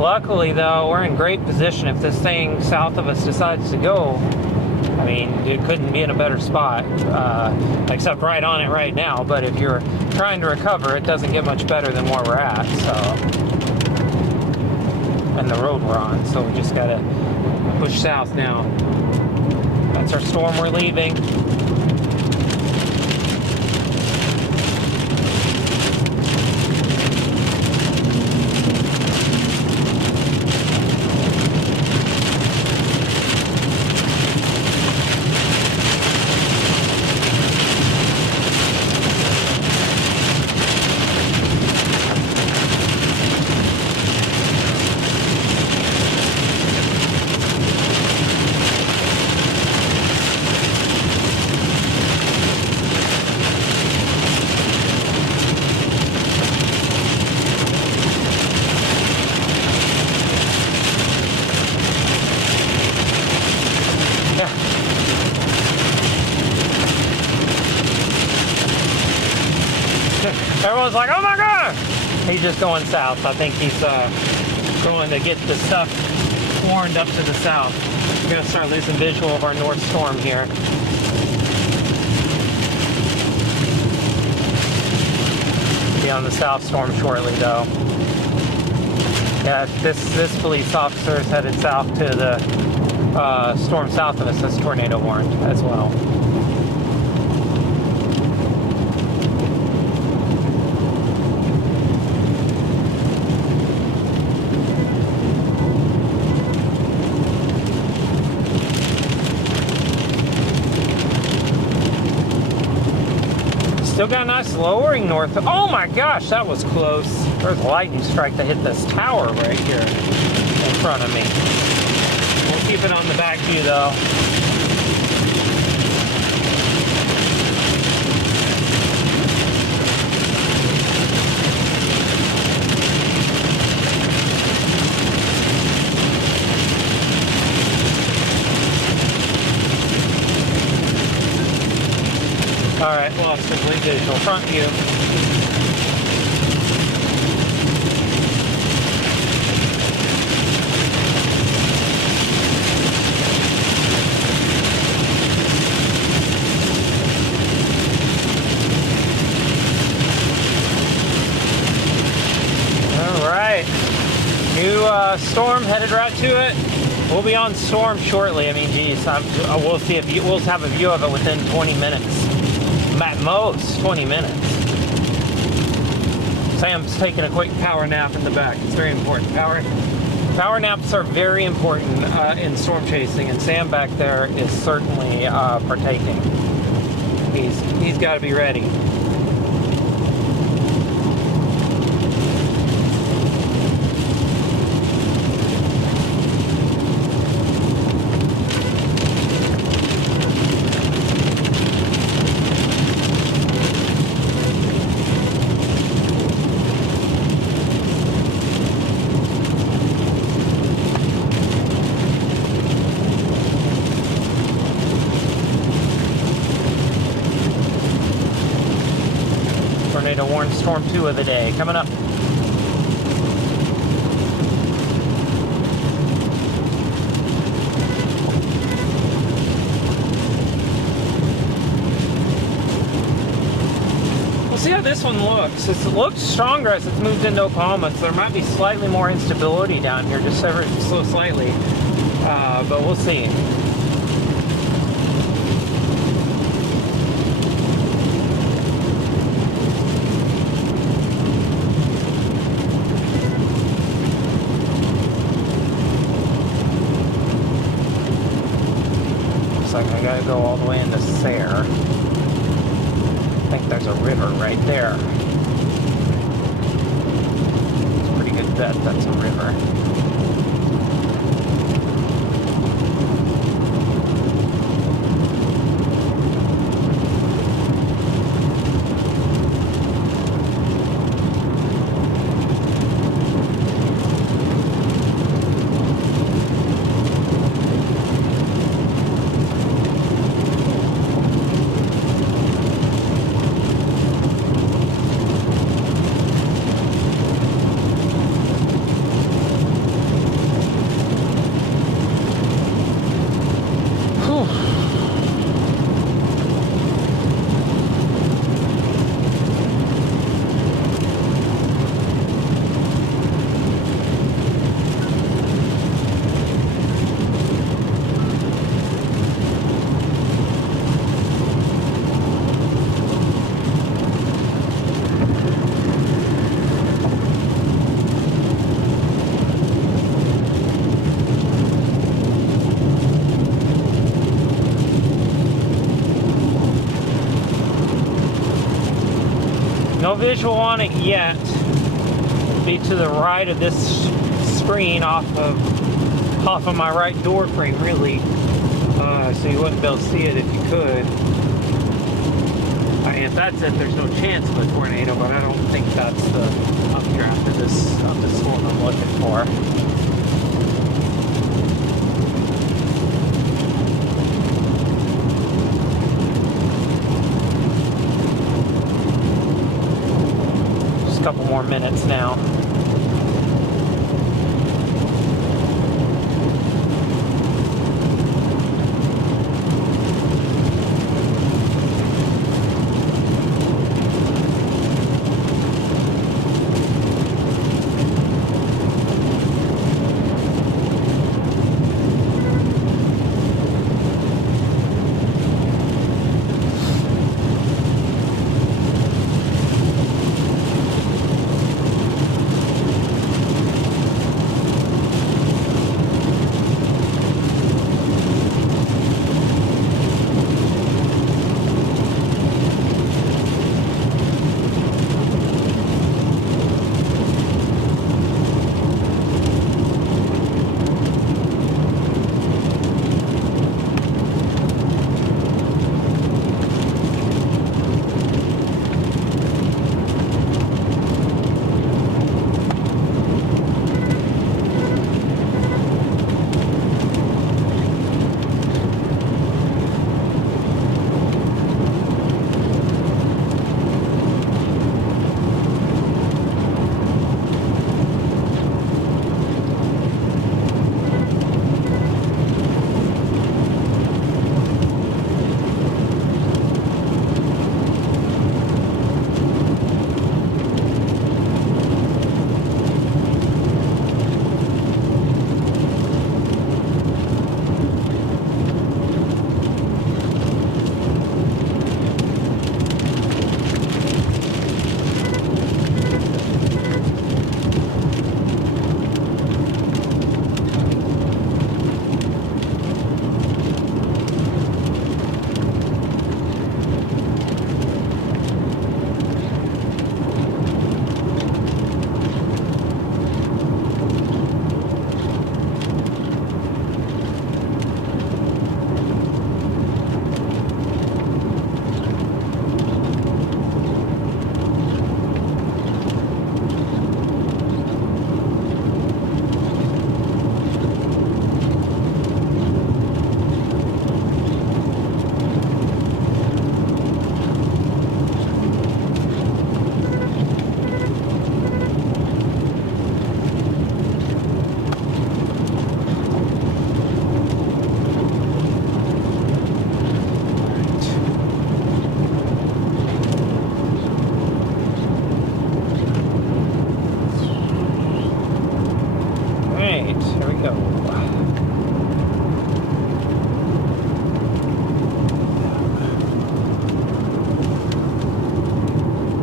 Luckily though, we're in great position. If this thing south of us decides to go, I mean, it couldn't be in a better spot, except right on it right now. But if you're trying to recover, it doesn't get much better than where we're at, so, and the road we're on, so we just gotta push south now. That's our storm we're leaving. Everyone's like, oh my God! He's just going south. I think he's going to get the stuff warned up to the south. We're going to start losing visual of our north storm here. Be on the south storm shortly, though. Yeah, this police officer is headed south to the storm south of us. That's tornado warned as well. Still got a nice lowering north. Oh my gosh, that was close. There's a lightning strike that hit this tower right here in front of me. We'll keep it on the back view though. Alright, lost complete visual. Front view. Alright. New storm headed right to it. We'll be on storm shortly. I mean, geez, we'll see if we'll have a view of it within 20 minutes. At most 20 minutes. Sam's taking a quick power nap in the back. It's very important. Power naps are very important in storm chasing, and Sam back there is certainly partaking. He's got to be ready. Tornado warned storm 2 of the day coming up. We'll see how this one looks. It looks stronger as it's moved into Oklahoma, so there might be slightly more instability down here, just ever so slightly. But we'll see. Like I gotta go all the way into Sayre. I think there's a river right there. It's a pretty good bet that's a river. No visual on it yet. Be to the right of this screen off of my right door frame, really. So you wouldn't be able to see it if you could. If that's it, there's no chance of a tornado, but I don't think that's the updraft of this storm I'm looking for. couple more minutes now.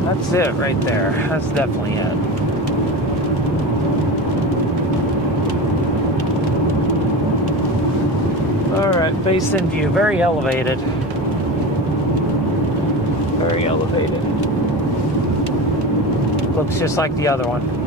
That's it right there. That's definitely it. Alright, base in view. Very elevated. Very elevated. Looks just like the other one.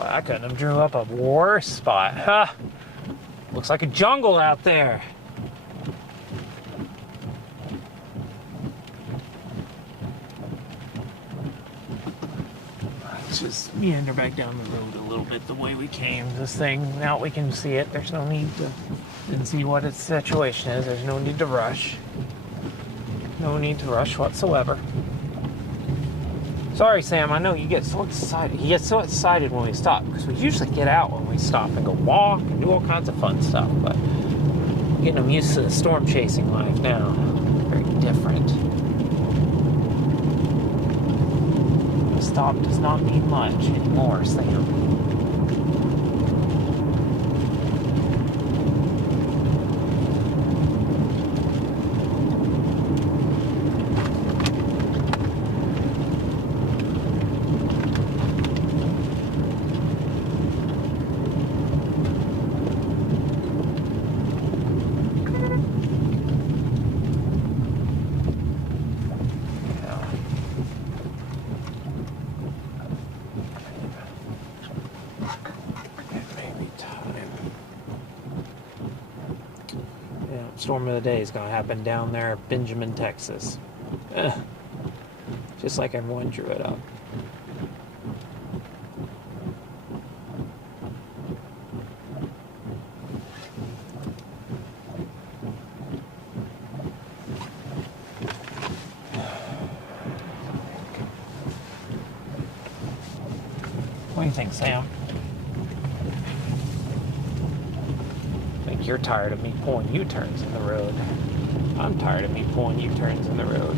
I couldn't have drew up a worse spot. Huh? Looks like a jungle out there. Let's just meander back down the road a little bit the way we came. This thing, now we can see it. There's no need to and see what its situation is. There's no need to rush. No need to rush whatsoever. Sorry, Sam, I know you get so excited. He gets so excited when we stop, because we usually get out when we stop and go walk and do all kinds of fun stuff, but getting him used to the storm chasing life now. Very different. The stop does not mean much anymore, Sam. storm of the day is going to happen down there, Benjamin, Texas. Ugh. Just like everyone drew it up. What do you think, Sam? I think you're tired of me pulling U-turns in the road. I'm tired of me pulling U-turns in the road.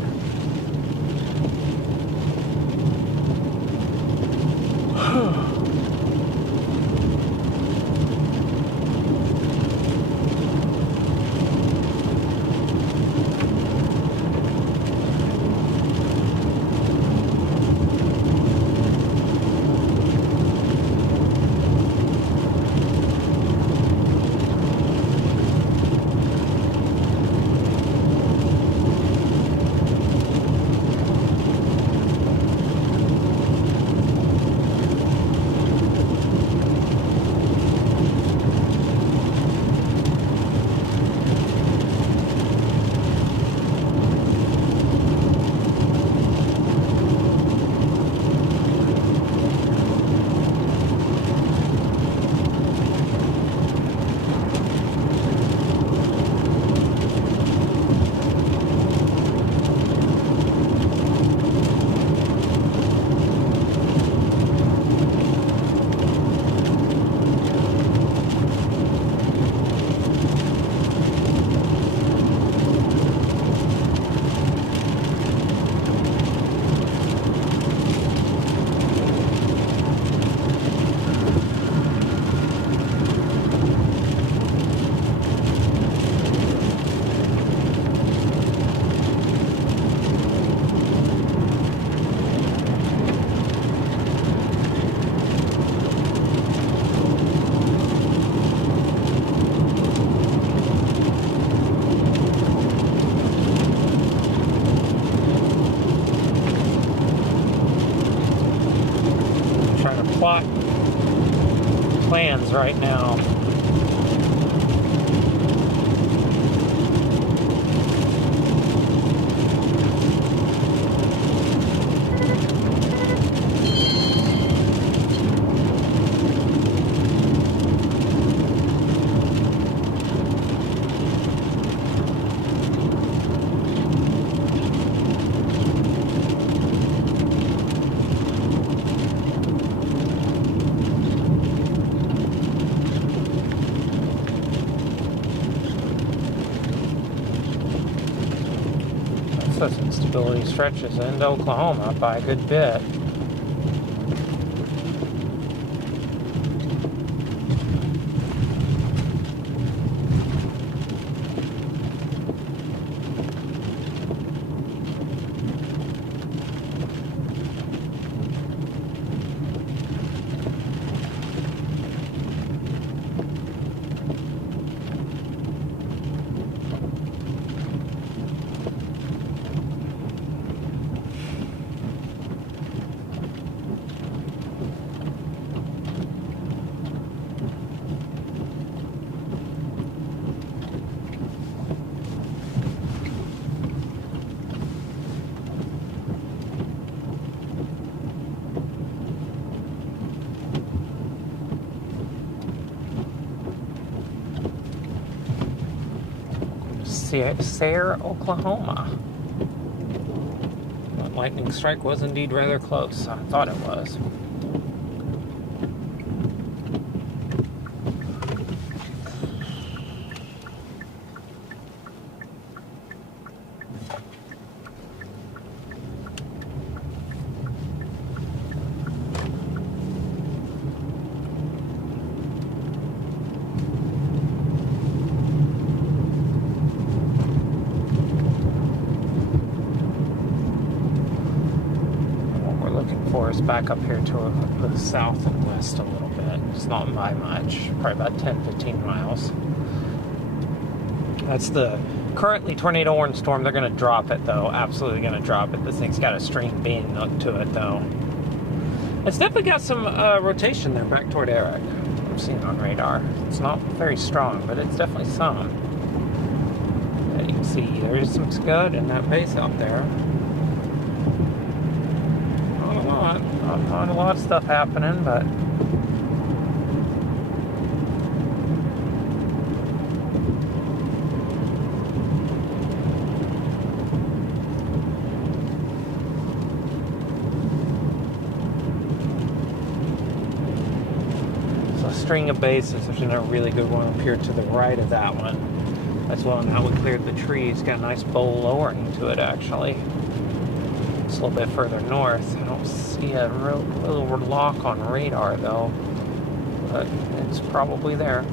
Plot plans right now. Instability stretches into Oklahoma by a good bit. Sayre, Oklahoma. That lightning strike was indeed rather close. I thought it was. Back up here to the south and west a little bit. It's not by much, probably about 10-15 miles. That's the currently tornado warning storm. They're going to drop it though, absolutely going to drop it. This thing's got a straight beam look to it though. It's definitely got some rotation there back toward Eric. I'm seeing on radar. It's not very strong, but it's definitely some. see. There's some scud in that base out there. Not a lot. Not a lot of stuff happening, but string of bases. There's a really good one up here to the right of that one as well. Now we cleared the trees. Got a nice bowl lowering to it actually. It's a little bit further north. I don't see a real little lock on radar though, but it's probably there.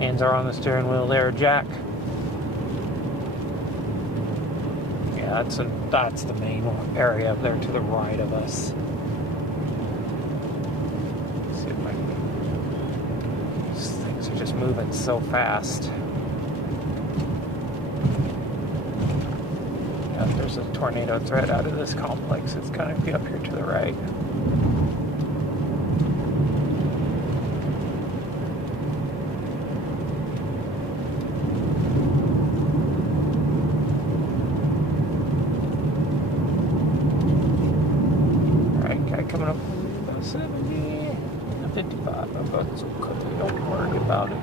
Hands are on the steering wheel there, Jack. Yeah, that's the main area up there to the right of us. Let's see if I can... These things are just moving so fast. Yeah, if there's a tornado threat out of this complex, it's gonna be up here to the right. Coming up about 70, 55. That's okay. Don't worry about it.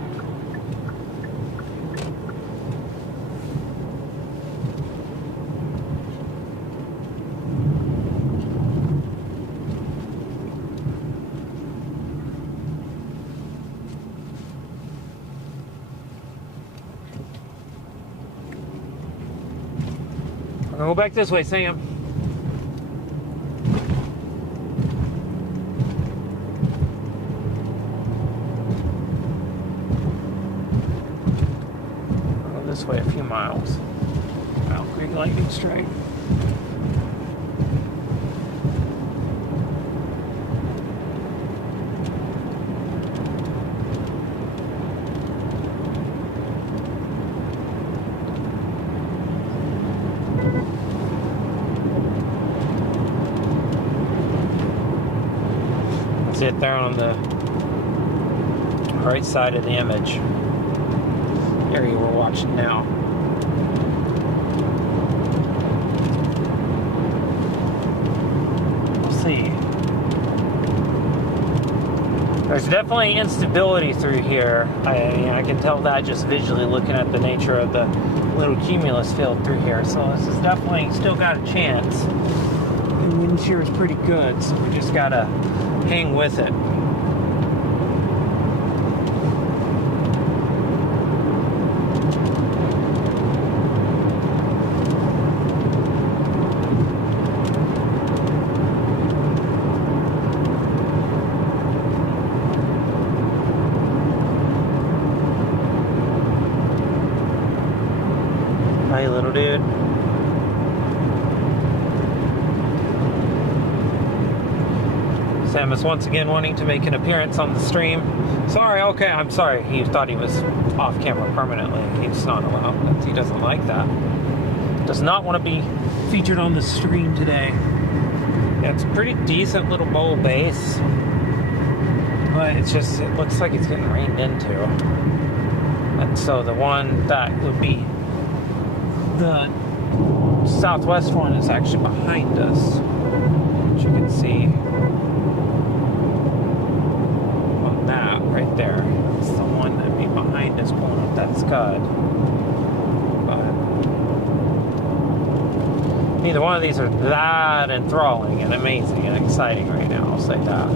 We're gonna go back this way, Sam. Way a few miles. Elk Creek Lightning Strike. That's it there on the right side of the image. Area we're watching now. We'll see. There's definitely instability through here. I can tell that just visually looking at the nature of the little cumulus field through here. So this is definitely still got a chance. The wind shear is pretty good, so we just gotta hang with it. Hey, little dude. Sam is once again wanting to make an appearance on the stream. Sorry, okay, I'm sorry. He thought he was off camera permanently. He's not allowed. He doesn't like that. Does not want to be featured on the stream today. Yeah, it's a pretty decent little bowl base. But it's just, it looks like it's getting rained into. And so the one that would be the southwest one is actually behind us, which you can see on that right there. It's the one that'd be behind us pulling up that scud. But neither one of these are that enthralling and amazing and exciting right now, I'll say that.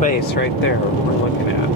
base right there we're looking at.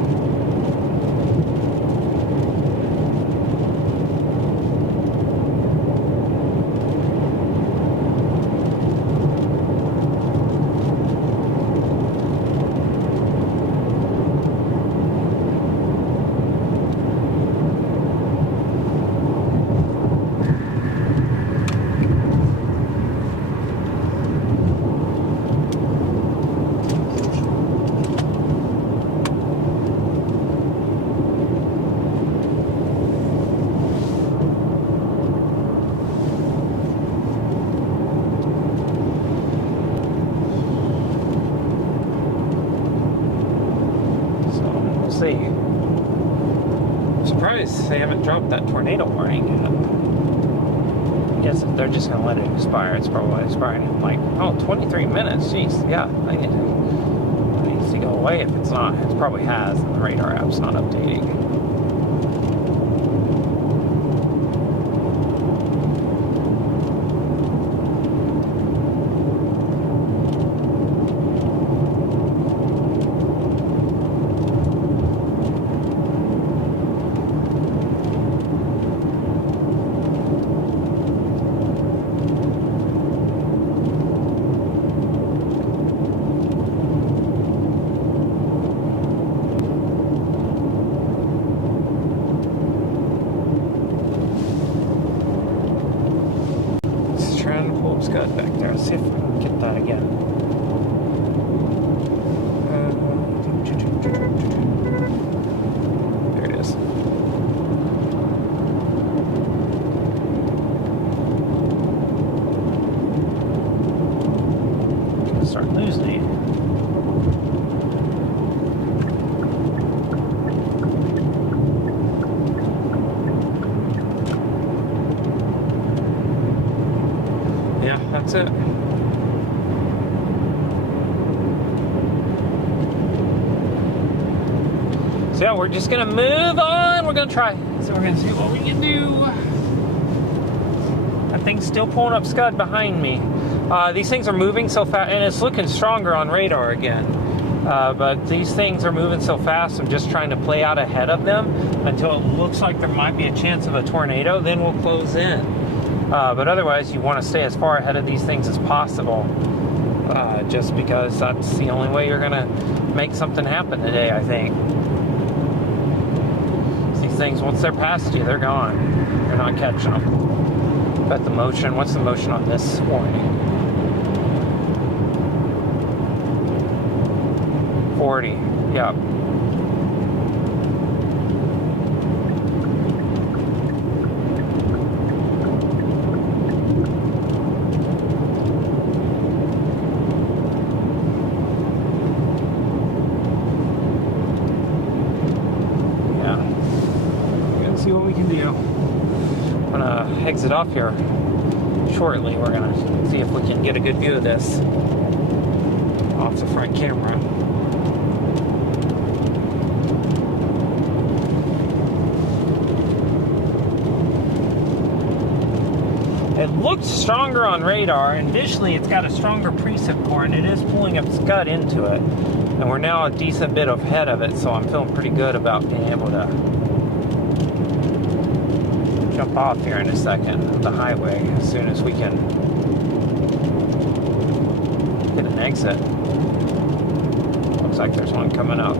I'm surprised they haven't dropped that tornado warning yet. I guess if they're just going to let it expire, it's probably expiring in like, 23 minutes. Jeez, yeah, it needs to go away if it's not. It probably has, and the radar app's not updating. Scud back there. Let's see if we can get that again. There it is. Gonna start losing it. That's it. So yeah, we're just gonna move on. We're gonna try. So we're gonna see what we can do. That thing's still pulling up Scud behind me. These things are moving so fast, and it's looking stronger on radar again. But these things are moving so fast, I'm just trying to play out ahead of them until it looks like there might be a chance of a tornado, then we'll close in. But otherwise, you want to stay as far ahead of these things as possible, just because that's the only way you're going to make something happen today, I think. These things, once they're past you, they're gone. You're not catching them. But the motion, what's the motion on this warning? 40, yep. See what we can do. I'm gonna exit off here shortly. We're gonna see if we can get a good view of this off the front camera. It looks stronger on radar, and visually it's got a stronger precip core, and it is pulling up Scud into it. And we're now a decent bit ahead of it, so I'm feeling pretty good about being able to jump off here in a second of the highway as soon as we can get an exit. Looks like there's one coming up.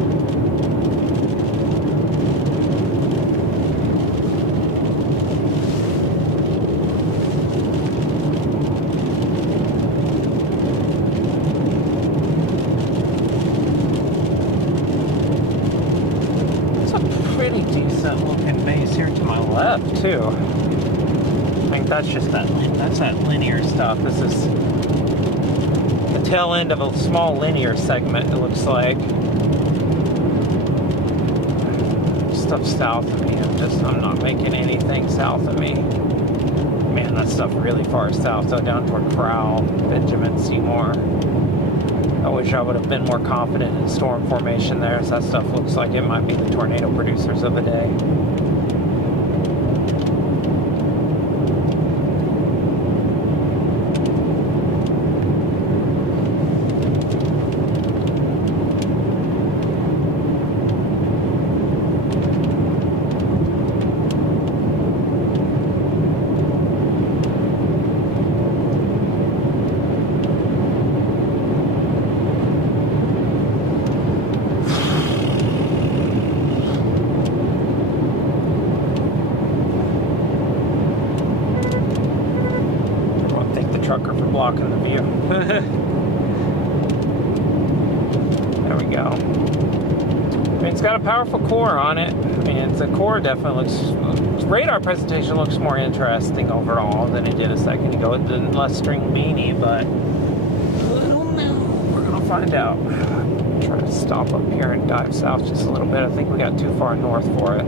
Pretty decent looking base here to my left too. I think that's just that linear stuff. This is the tail end of a small linear segment, it looks like. Stuff south of me. I'm not making anything south of me. Man, that stuff really far south, though, down toward Crowell, Benjamin, Seymour. I wish I would have been more confident in storm formation there, as that stuff looks like it might be the tornado producers of the day. blocking the view. There we go. I mean, it's got a powerful core on it. I mean, the core definitely looks... radar presentation looks more interesting overall than it did a second ago. It did less string beanie, but... I don't know. We're going to find out. Try to stop up here and dive south just a little bit. I think we got too far north for it.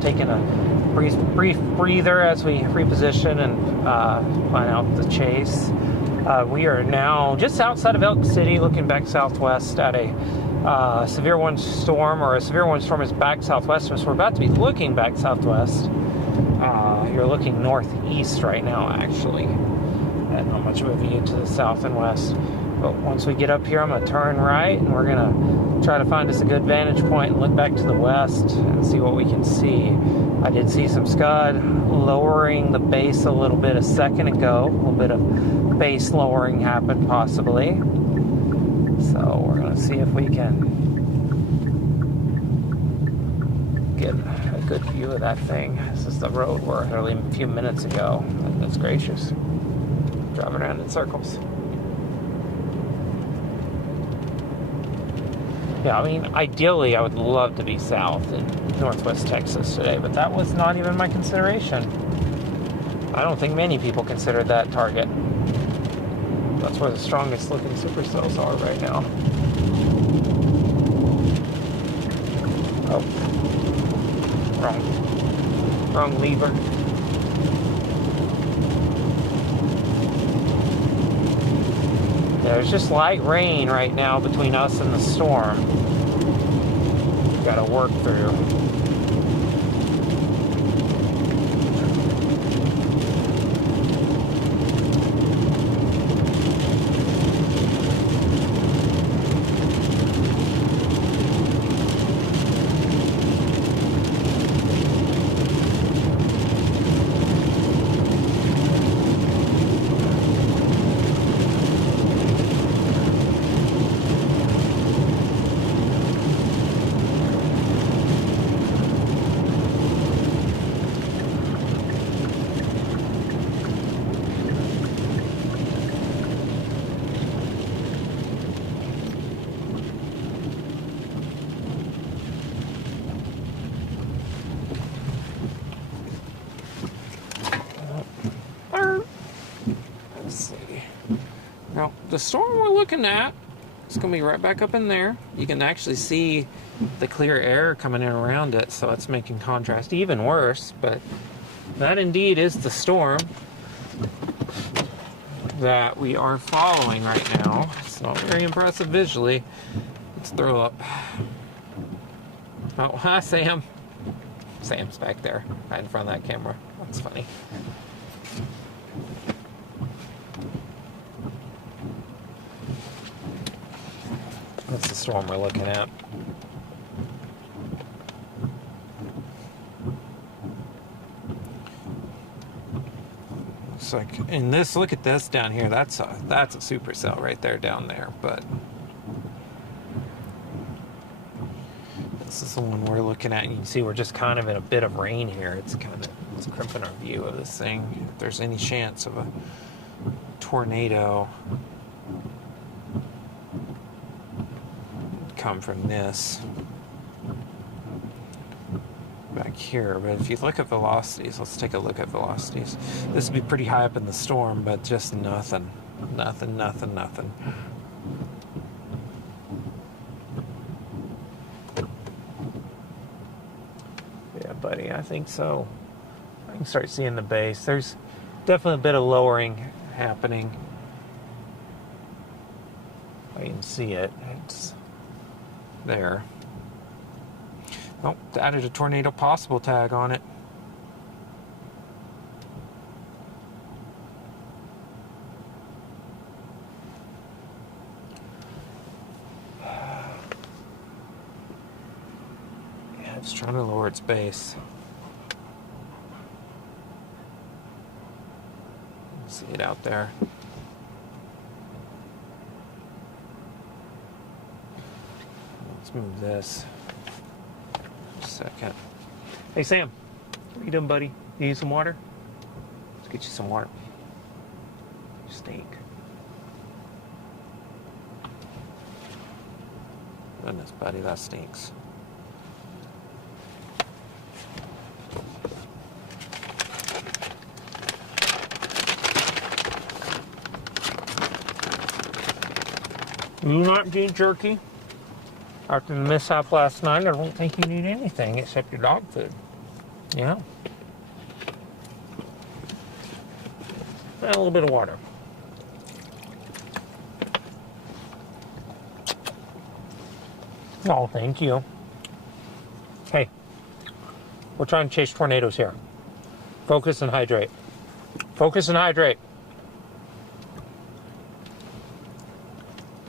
Taking a brief breather as we reposition and plan out the chase. We are now just outside of Elk City, looking back southwest at a severe wind storm, or a severe wind storm is back southwest, so we're about to be looking back southwest. You're looking northeast right now, actually, and not much of a view to the south and west. But once we get up here, I'm going to turn right, and we're going to try to find us a good vantage point and look back to the west and see what we can see. I did see some scud lowering the base a little bit a second ago. A little bit of base lowering happened, possibly. So we're going to see if we can get a good view of that thing. This is the road where only a few minutes ago. That's gracious. Driving around in circles. Yeah, I mean, ideally, I would love to be south in northwest Texas today, but that was not even my consideration. I don't think many people considered that target. That's where the strongest looking supercells are right now. Oh. Wrong lever. There's just light rain right now between us and the storm. We've got to work through. Now, the storm we're looking at, it's going to be right back up in there. You can actually see the clear air coming in around it, so it's making contrast even worse. But that indeed is the storm that we are following right now. It's not very impressive visually. Let's throw up. Oh, hi, Sam. Sam's back there, right in front of that camera. That's funny. That's the storm we're looking at. Looks like, and this, look at this down here. That's a supercell right there down there. But this is the one we're looking at, and you can see we're just kind of in a bit of rain here. It's crimping our view of this thing. If there's any chance of a tornado come from this back here. But if you look at velocities, let's take a look at velocities. This would be pretty high up in the storm, but just nothing. Yeah, buddy, I think so. I can start seeing the base. There's Definitely a bit of lowering happening. I can see it. It's there. Oh, added a tornado possible tag on it. Yeah, it's trying to lower its base. See it out there. Let's move this. Just a second. Hey Sam, what are you doing, buddy? You need some water? Let's get you some water. You stink. Goodness, buddy, that stinks. You not need jerky? After the mishap last night, I don't think you need anything except your dog food. Yeah. And a little bit of water. Oh, thank you. Hey, we're trying to chase tornadoes here. Focus and hydrate. Focus and hydrate.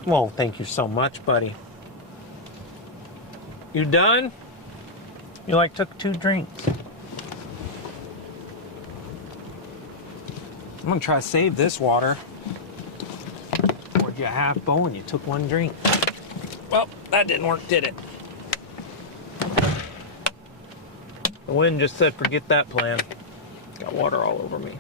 Well, thank you so much, buddy. You done? You like took 2 drinks. I'm gonna try to save this water. Poured you a half bowl and you took 1 drink. Well, that didn't work, did it? The wind just said, forget that plan. Got water all over me.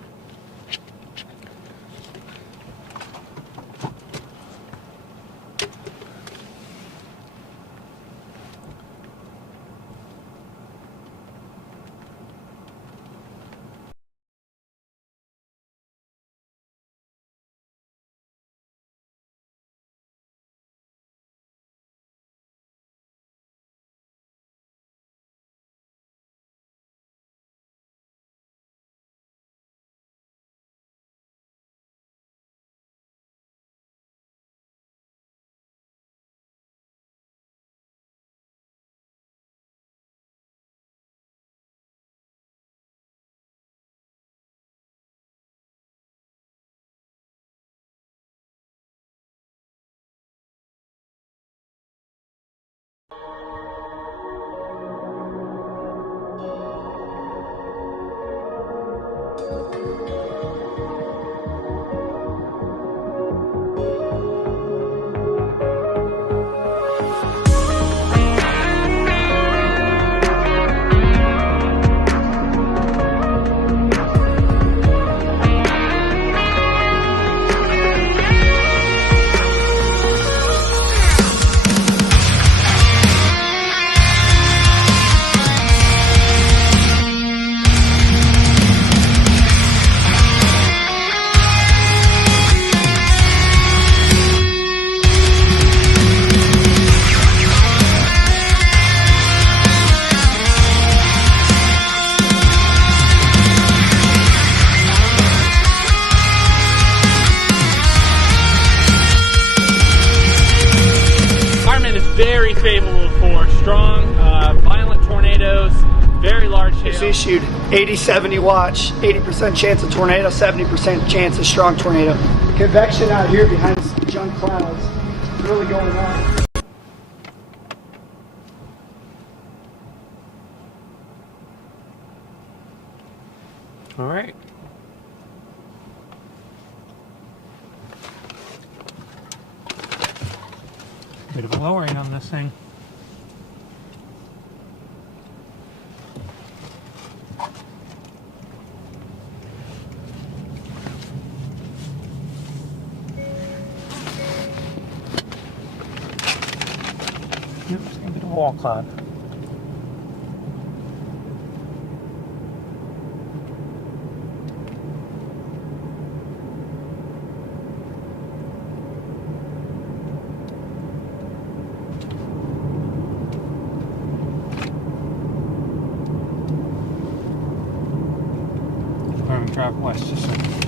Very favorable for strong, violent tornadoes, very large hail. It's issued 80-70 watts, 80% chance of tornado, 70% chance of strong tornado. Convection out here behind this junk clouds is really going on. All right. Bit of a lowering on this thing. Yep, it's gonna be a wall cloud. Track west just a second.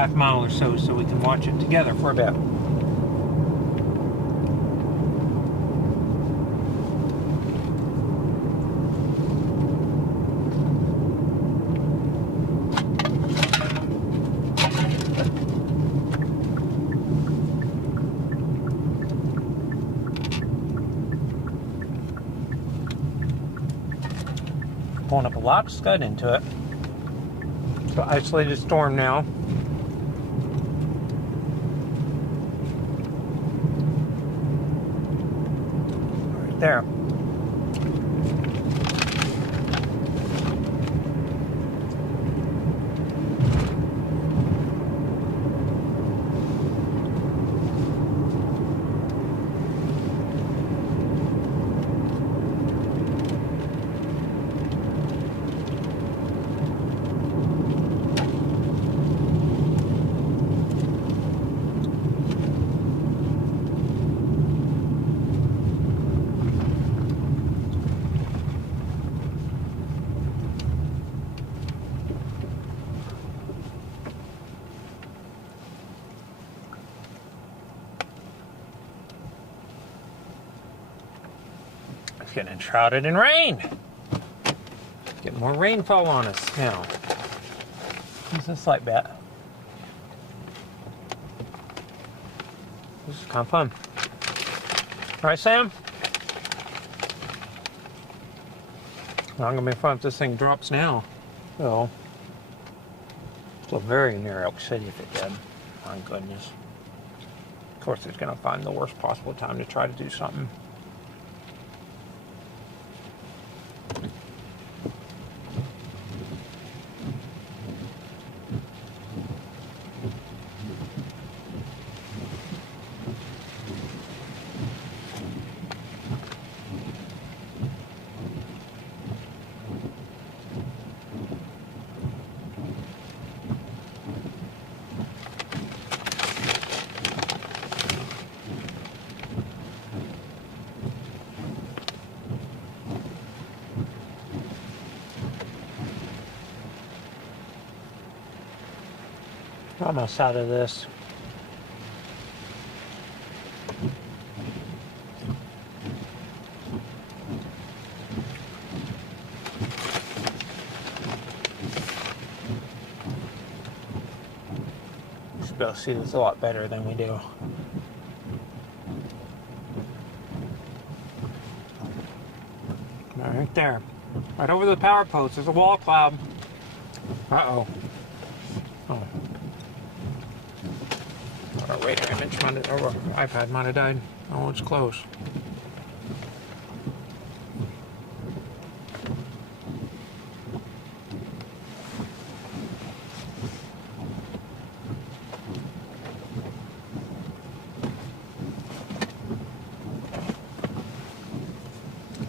half mile or so we can watch it together for a bit. Pulling up a lot of scud into it. So isolated storm now. Right there. It's getting enshrouded in rain. Get more rainfall on us now. What's this like, Bet? This is kind of fun. Right, Sam? Not gonna be fun if this thing drops now. So, still very near Elk City if it did. My goodness. Of course, it's gonna find the worst possible time to try to do something. Almost out of this. You should be able to see this a lot better than we do. Right there. Right over the power post. There's a wall cloud. Uh-oh. Oh. Our radar image might have, or our iPad might have died. Oh, it's close.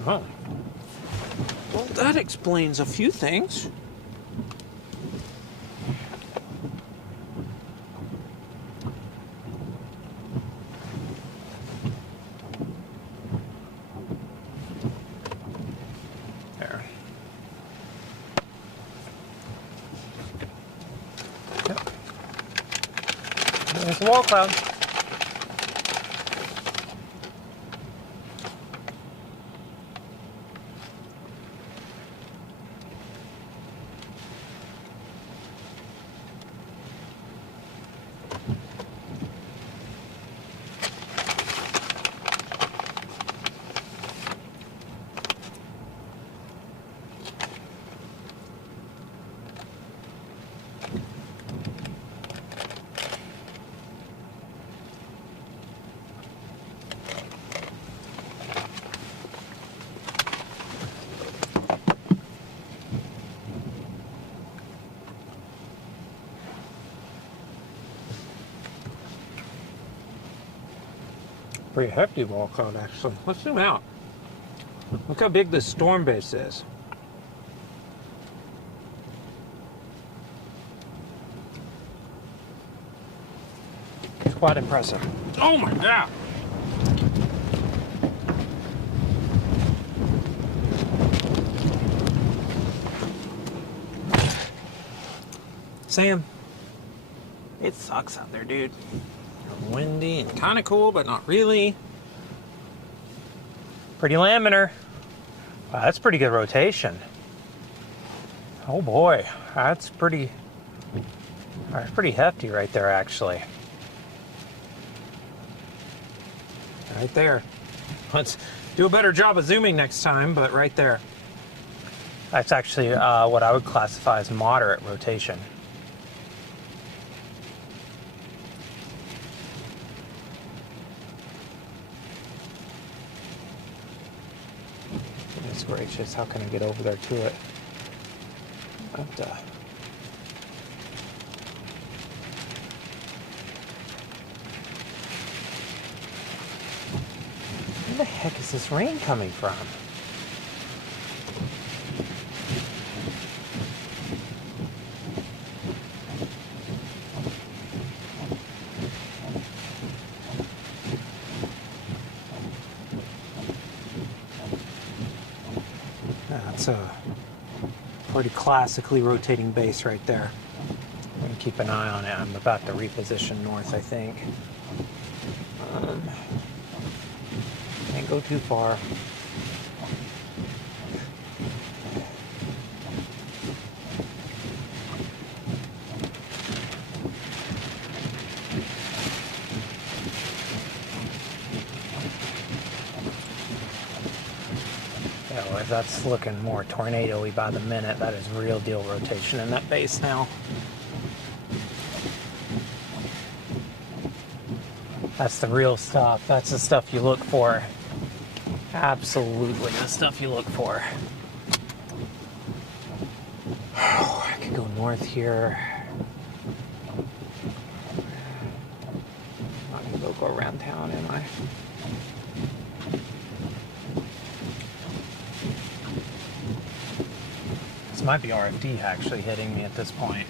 Oh. Well, that explains a few things. There's the wall cloud. Pretty hefty wall cloud, actually. Let's zoom out. Look how big this storm base is. It's quite impressive. Oh my God! Sam, It sucks out there, dude. Windy and kind of cool, but not really. Pretty laminar. Wow, that's pretty good rotation. Oh boy, that's pretty hefty right there, actually. Right there. Let's do a better job of zooming next time, but right there. That's actually what I would classify as moderate rotation. Goodness gracious, how can I get over there to it? What the? Where the heck is this rain coming from? That's a pretty classically rotating base right there. I'm gonna keep an eye on it. I'm about to reposition north, I think. Can't go too far. Yeah, well, that's looking more tornado-y by the minute. That is real deal rotation in that base now. That's the real stuff. That's the stuff you look for. Absolutely the stuff you look for. Oh, I could go north here. I'm not gonna go around town, am I? This might be RFD actually hitting me at this point.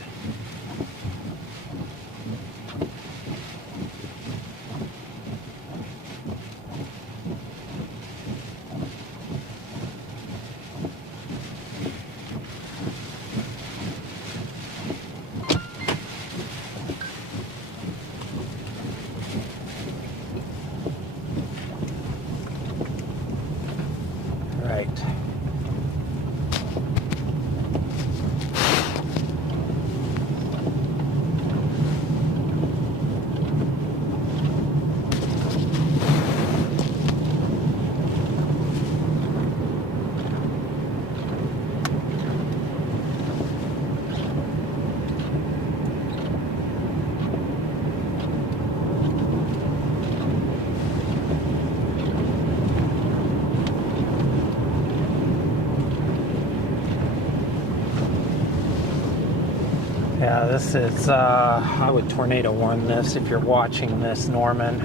Yeah, this is, I would tornado warn this if you're watching this, Norman.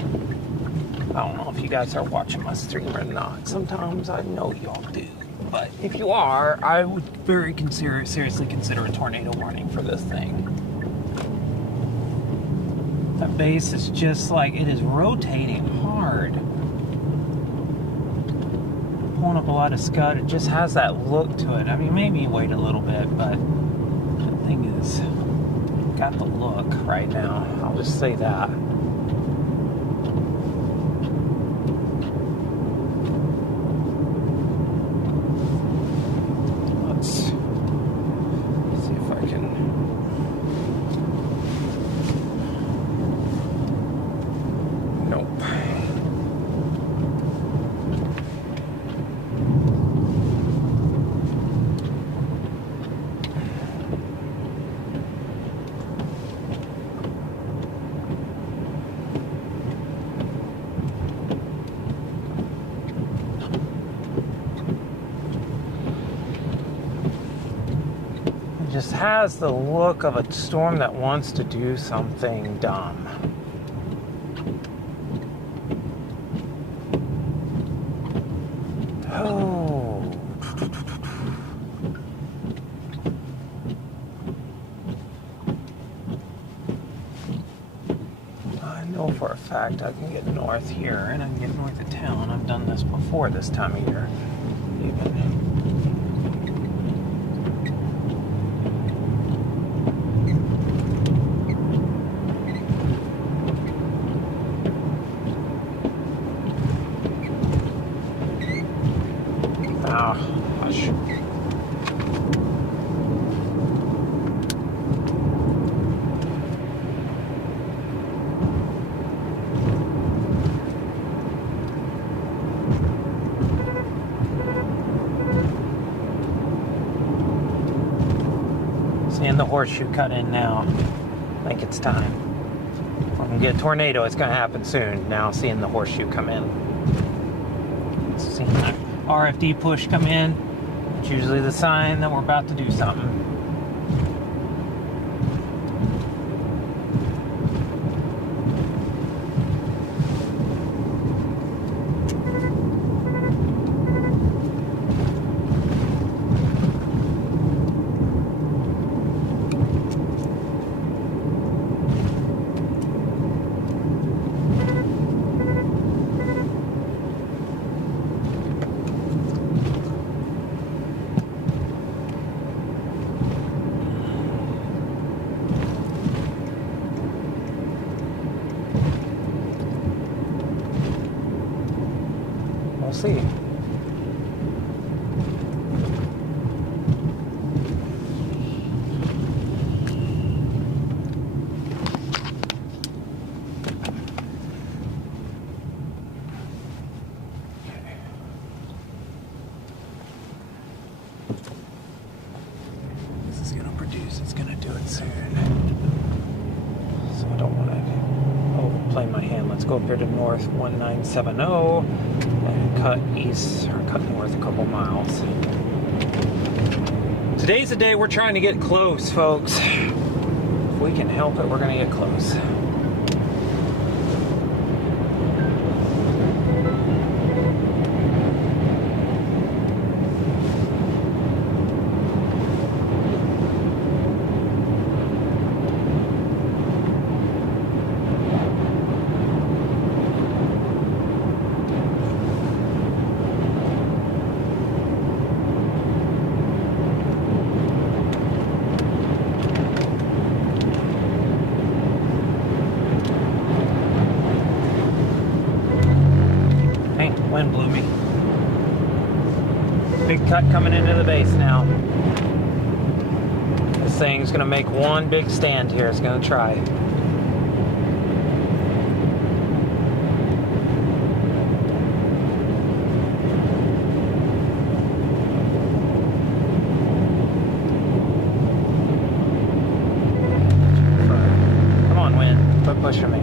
I don't know if you guys are watching my stream or not. Sometimes I know y'all do. But if you are, I would very seriously consider a tornado warning for this thing. That base is just like, it is rotating hard. Pulling up a lot of scud, it just has that look to it. I mean, maybe wait a little bit, but the thing is, got the look right now. I'll just say that. Let's see if I can. Nope. Just has the look of a storm that wants to do something dumb. Oh. I know for a fact I can get north here and I can get north of town. I've done this before this time of year. Even. Oh, hush. Seeing the horseshoe cut in now. I think it's time. We're gonna get a tornado. It's gonna happen soon. Now seeing the horseshoe come in. Seeing that RFD push come in. It's usually the sign that we're about to do something. We'll see. This is going to produce, it's going to do it soon. So I don't want to overplay my hand. Let's go up here to north 1970 and cut east or cut north a couple miles. Today's the day we're trying to get close, folks. If we can help it, we're going to get close. Wind blew me. Big cut coming into the base now. This thing's gonna make one big stand here. It's gonna try. Come on, wind. Quit pushing me.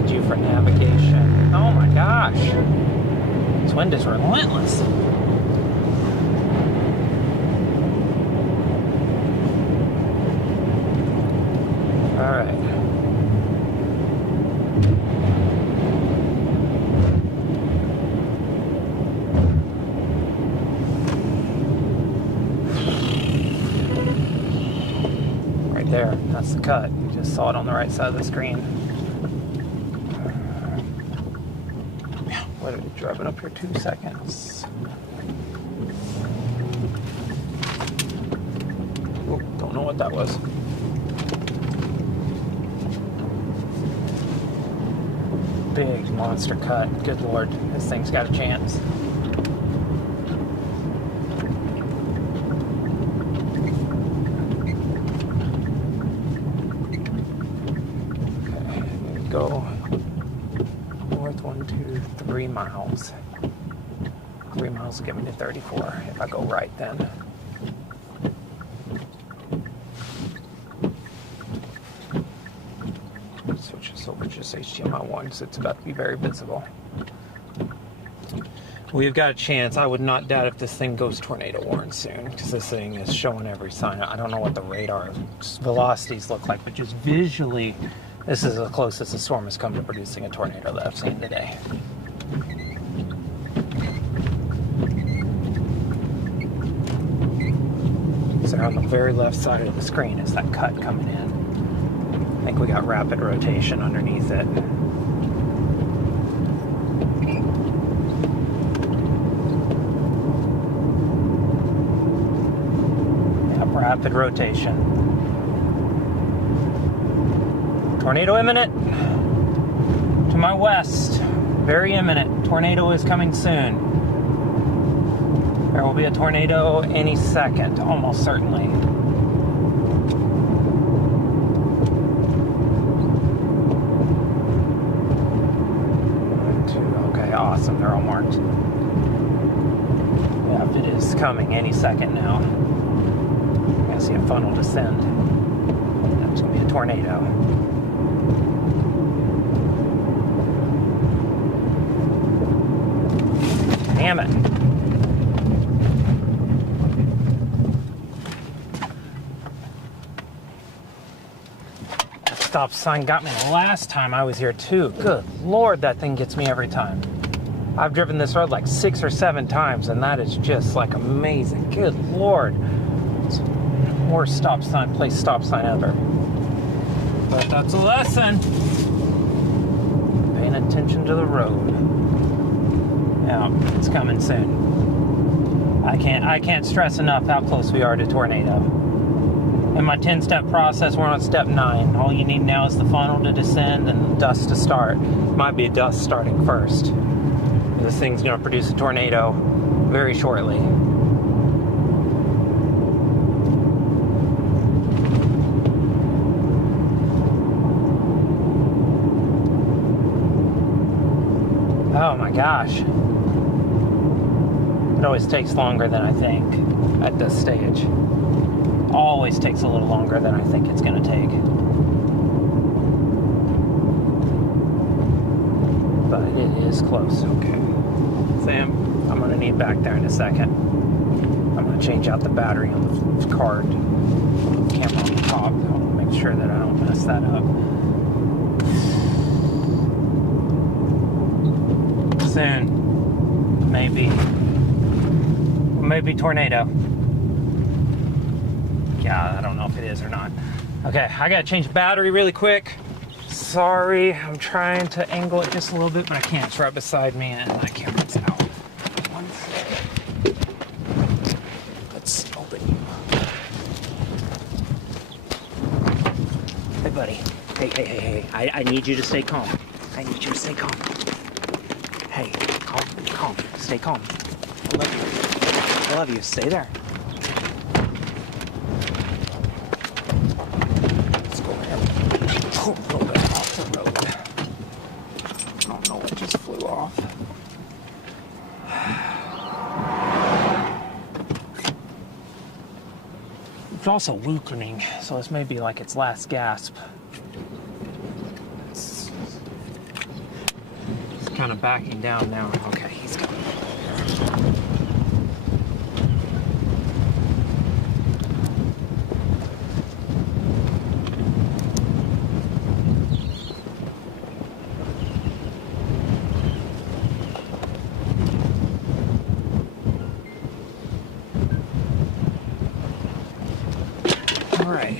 Need you for navigation. Oh my gosh. This wind is relentless. All right. Right there. That's the cut. You just saw it on the right side of the screen. What did we drive it up here? 2 seconds. Oh, don't know what that was. Big monster cut. Good Lord, this thing's got a chance. Okay, here we go. North 1, 2, 3 miles. 3 miles will get me to 34. If I go right then. Switch this over to just HDMI 1 so it's about to be very visible. We've got a chance. I would not doubt if this thing goes tornado warning soon, because this thing is showing every sign. I don't know what the radar velocities look like, but just visually, this is the closest the storm has come to producing a tornado that I've seen today. So on the very left side of the screen is that cut coming in. I think we got rapid rotation underneath it. Rapid rotation. Tornado imminent. To my west. Very imminent. Tornado is coming soon. There will be a tornado any second, almost certainly. Okay, awesome. They're all marked. Yeah, it is coming any second now. I see a funnel descend. There's going to be a tornado. Damn it. That stop sign got me the last time I was here too. Good Lord, that thing gets me every time. I've driven this road like 6 or 7 times, and that is just like amazing. Good Lord. It's the worst stop sign ever. But that's a lesson. Paying attention to the road. Yeah, it's coming soon. I can't stress enough how close we are to tornado. In my 10-step process, we're on step 9. All you need now is the funnel to descend and dust to start. Might be dust starting first. This thing's going to produce a tornado very shortly. Oh my gosh. It always takes longer than I think at this stage. Always takes a little longer than I think it's going to take. But it is close. Okay. Sam, I'm going to need back there in a second. I'm going to change out the battery on the card. Camera on the top. I'll make sure that I don't mess that up. Soon. Maybe tornado. Yeah, I don't know if it is or not. Okay, I gotta change the battery really quick. Sorry, I'm trying to angle it just a little bit, but I can't. It's right beside me and my camera's out. 1 second. Let's open you. Hey, buddy. Hey. I need you to stay calm. I need you to stay calm. Hey, calm. Stay calm. I love you. I love you. Stay there. Let's go ahead. A little bit off the road. I don't know what just flew off. It's also weakening, so this may be like its last gasp. It's kind of backing down now. Okay, he's coming. All right.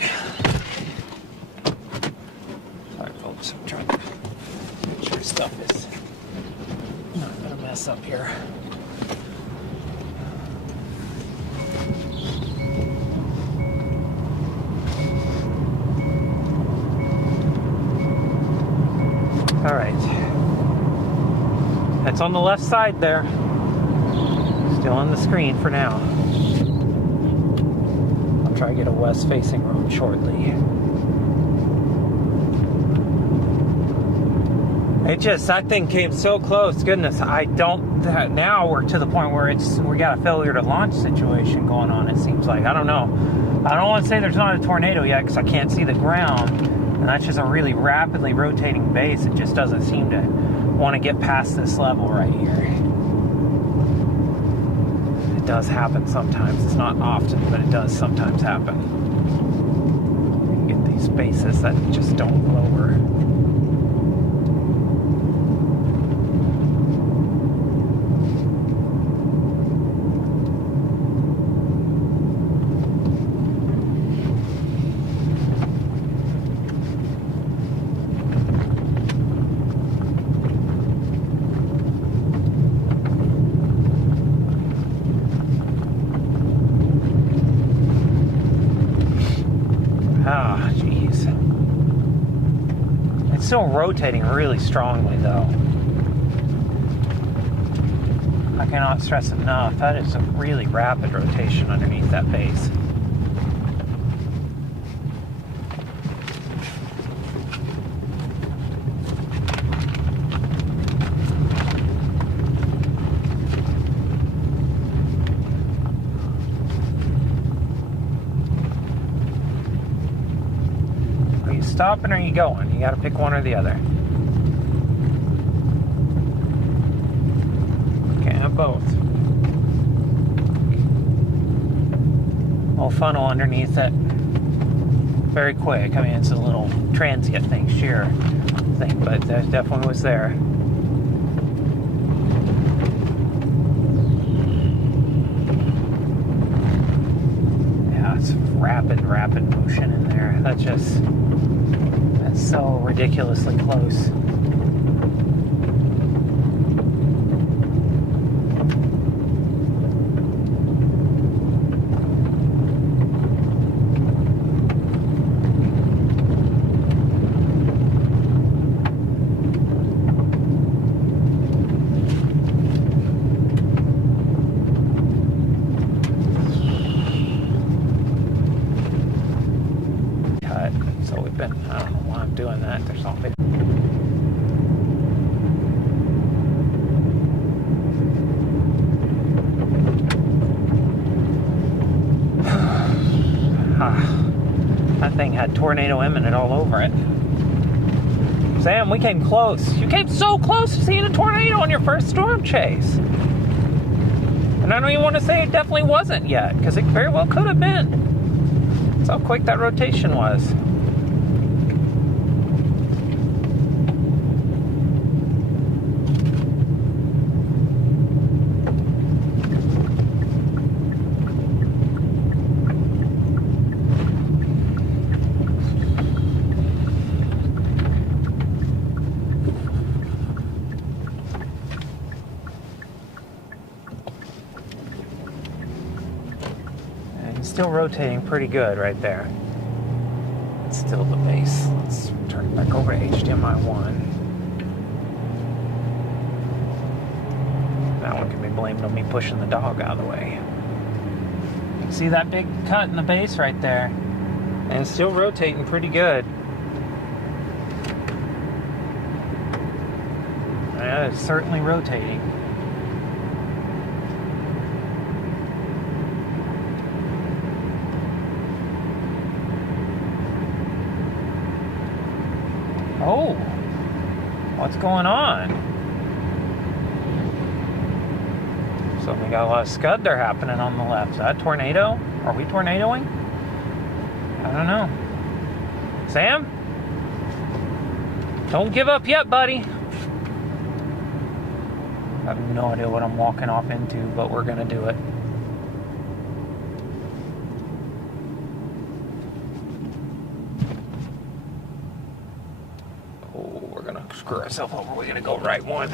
Sorry, folks. I'm trying to make sure stuff is not gonna mess up here. All right. That's on the left side there. Still on the screen for now. I'll try to get a west-facing road shortly. That thing came so close. Goodness, now we're to the point where we got a failure to launch situation going on, it seems like. I don't know. I don't want to say there's not a tornado yet because I can't see the ground. And that's just a really rapidly rotating base. It just doesn't seem to want to get past this level right here. It does happen sometimes. It's not often, but it does sometimes happen. You get these bases that just don't lower. Ah, jeez. It's still rotating really strongly, though. I cannot stress enough, that is a really rapid rotation underneath that base. Are you stopping or are you going? You gotta pick one or the other. Can't have both. Little funnel underneath it. Very quick. I mean, it's a little transient thing, sheer thing, but that definitely was there. Yeah, it's rapid motion in there. That's so ridiculously close. I don't know why I'm doing that. There's something. That thing had tornado imminent all over it. Sam, we came close. You came so close to seeing a tornado on your first storm chase. And I don't even want to say it definitely wasn't yet, because it very well could have been. That's how quick that rotation was. Still rotating pretty good right there. It's still the base. Let's turn it back over to HDMI 1. That one can be blamed on me pushing the dog out of the way. See that big cut in the base right there? And it's still rotating pretty good. Yeah, it's certainly rotating. Oh, what's going on? So we got a lot of scud there happening on the left. Is that a tornado? Are we tornadoing? I don't know. Sam? Don't give up yet, buddy. I have no idea what I'm walking off into, but we're gonna do it. Screw ourselves over, we're gonna go right one.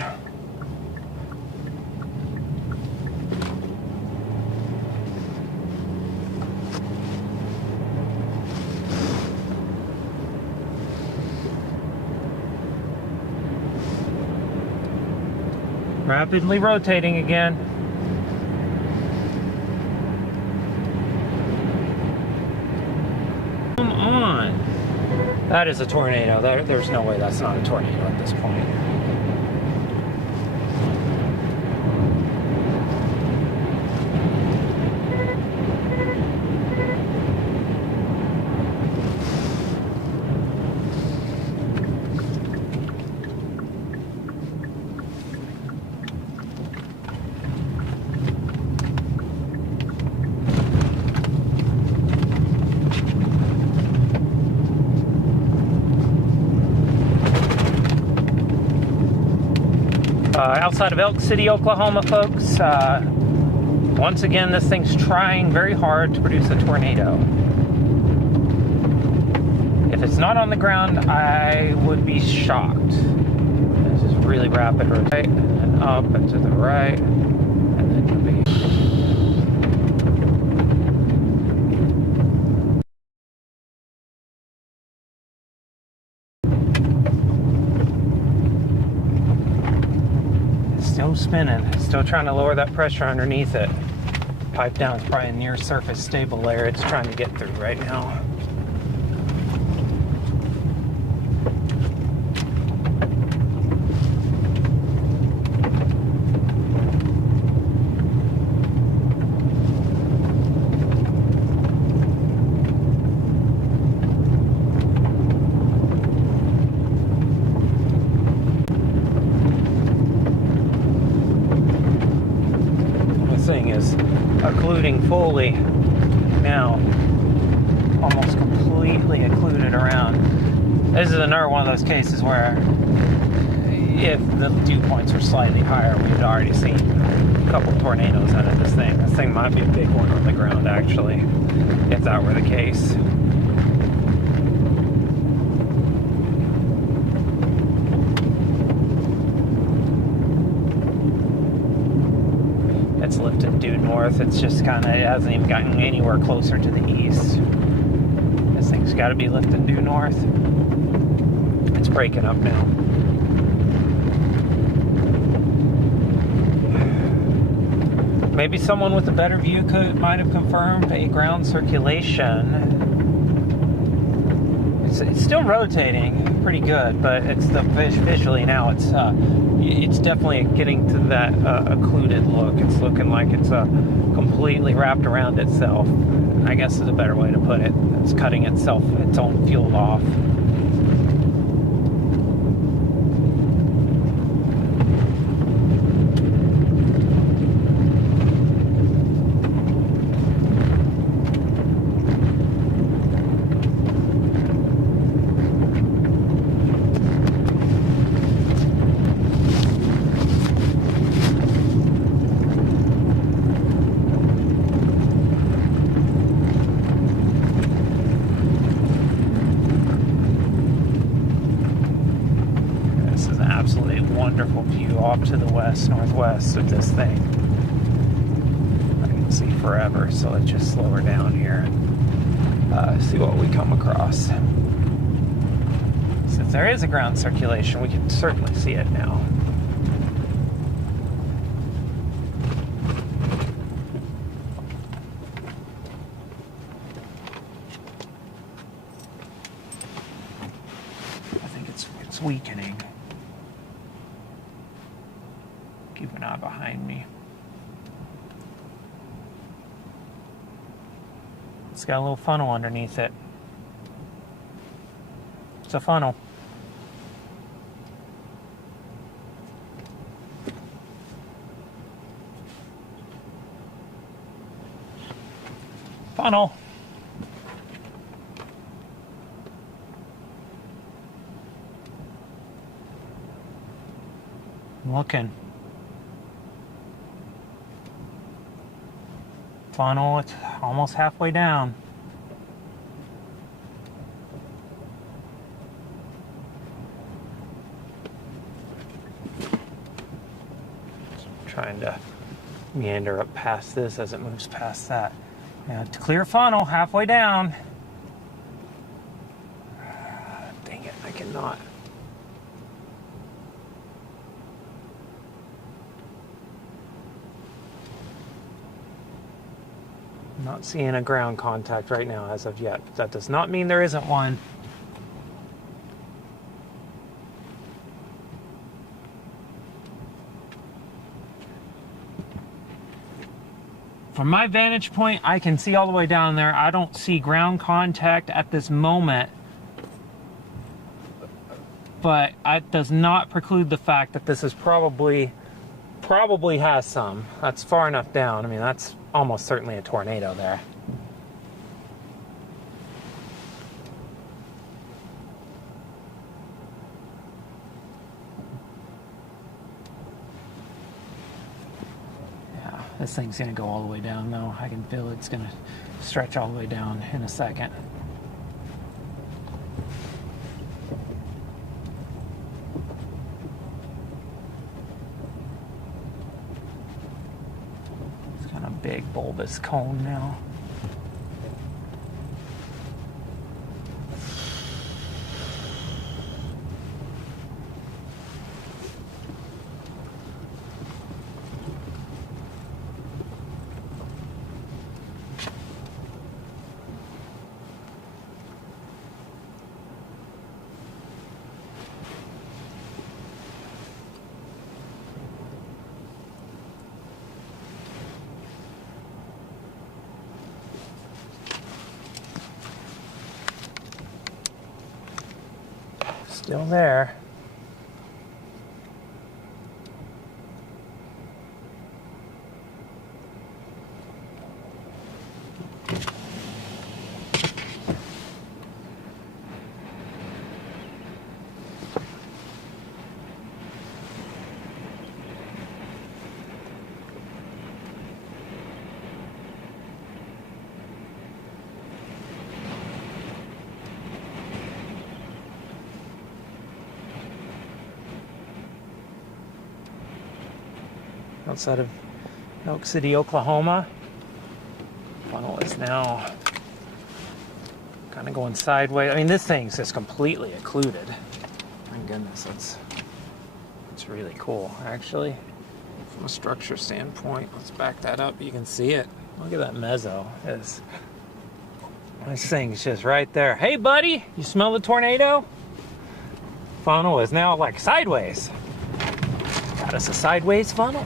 Rapidly rotating again. Come on. That is a tornado. There's no way that's not a tornado at this point. Outside of Elk City, Oklahoma, folks. Once again, this thing's trying very hard to produce a tornado. If it's not on the ground, I would be shocked. This is really rapid. Right and up and to the right, and then you'll be. spinning. Still trying to lower that pressure underneath it. Pipe down is probably a near surface stable layer it's trying to get through right now. Occluding fully now, almost completely occluded around. This is another one of those cases where if the dew points were slightly higher, we'd already seen a couple tornadoes out of this thing. This thing might be a big one on the ground, actually, if that were the case. It's lifted due north. It's just kind of, it hasn't even gotten anywhere closer to the east. This thing's got to be lifted due north. It's breaking up now. Maybe someone with a better view might have confirmed a ground circulation. It's still rotating pretty good, but it's visually now it's definitely getting to that occluded look. It's looking like it's completely wrapped around itself. I guess is a better way to put it. It's cutting its own fuel off. Wonderful view off to the northwest of this thing. I can see forever, so let's just slow her down here and see what we come across. Since there is a ground circulation, we can certainly see it now. I think it's weakening. Keep an eye behind me. It's got a little funnel underneath it. It's a funnel. Funnel. I'm looking. Funnel, it's almost halfway down. Trying to meander up past this as it moves past that. Now, to clear funnel, halfway down. Dang it, I cannot. I'm not seeing a ground contact right now as of yet. That does not mean there isn't one. From my vantage point, I can see all the way down there. I don't see ground contact at this moment. But it does not preclude the fact that this is probably has some. That's far enough down. I mean, that's almost certainly a tornado there. Yeah, this thing's gonna go all the way down though. I can feel it's gonna stretch all the way down in a second. Big bulbous cone now. Still there. Outside of Elk City, Oklahoma. Funnel is now kind of going sideways. I mean, this thing's just completely occluded. My goodness, it's really cool, actually. From a structure standpoint, let's back that up. You can see it. Look at that mezzo. This thing's just right there. Hey, buddy, you smell the tornado? Funnel is now like sideways. Got us a sideways funnel.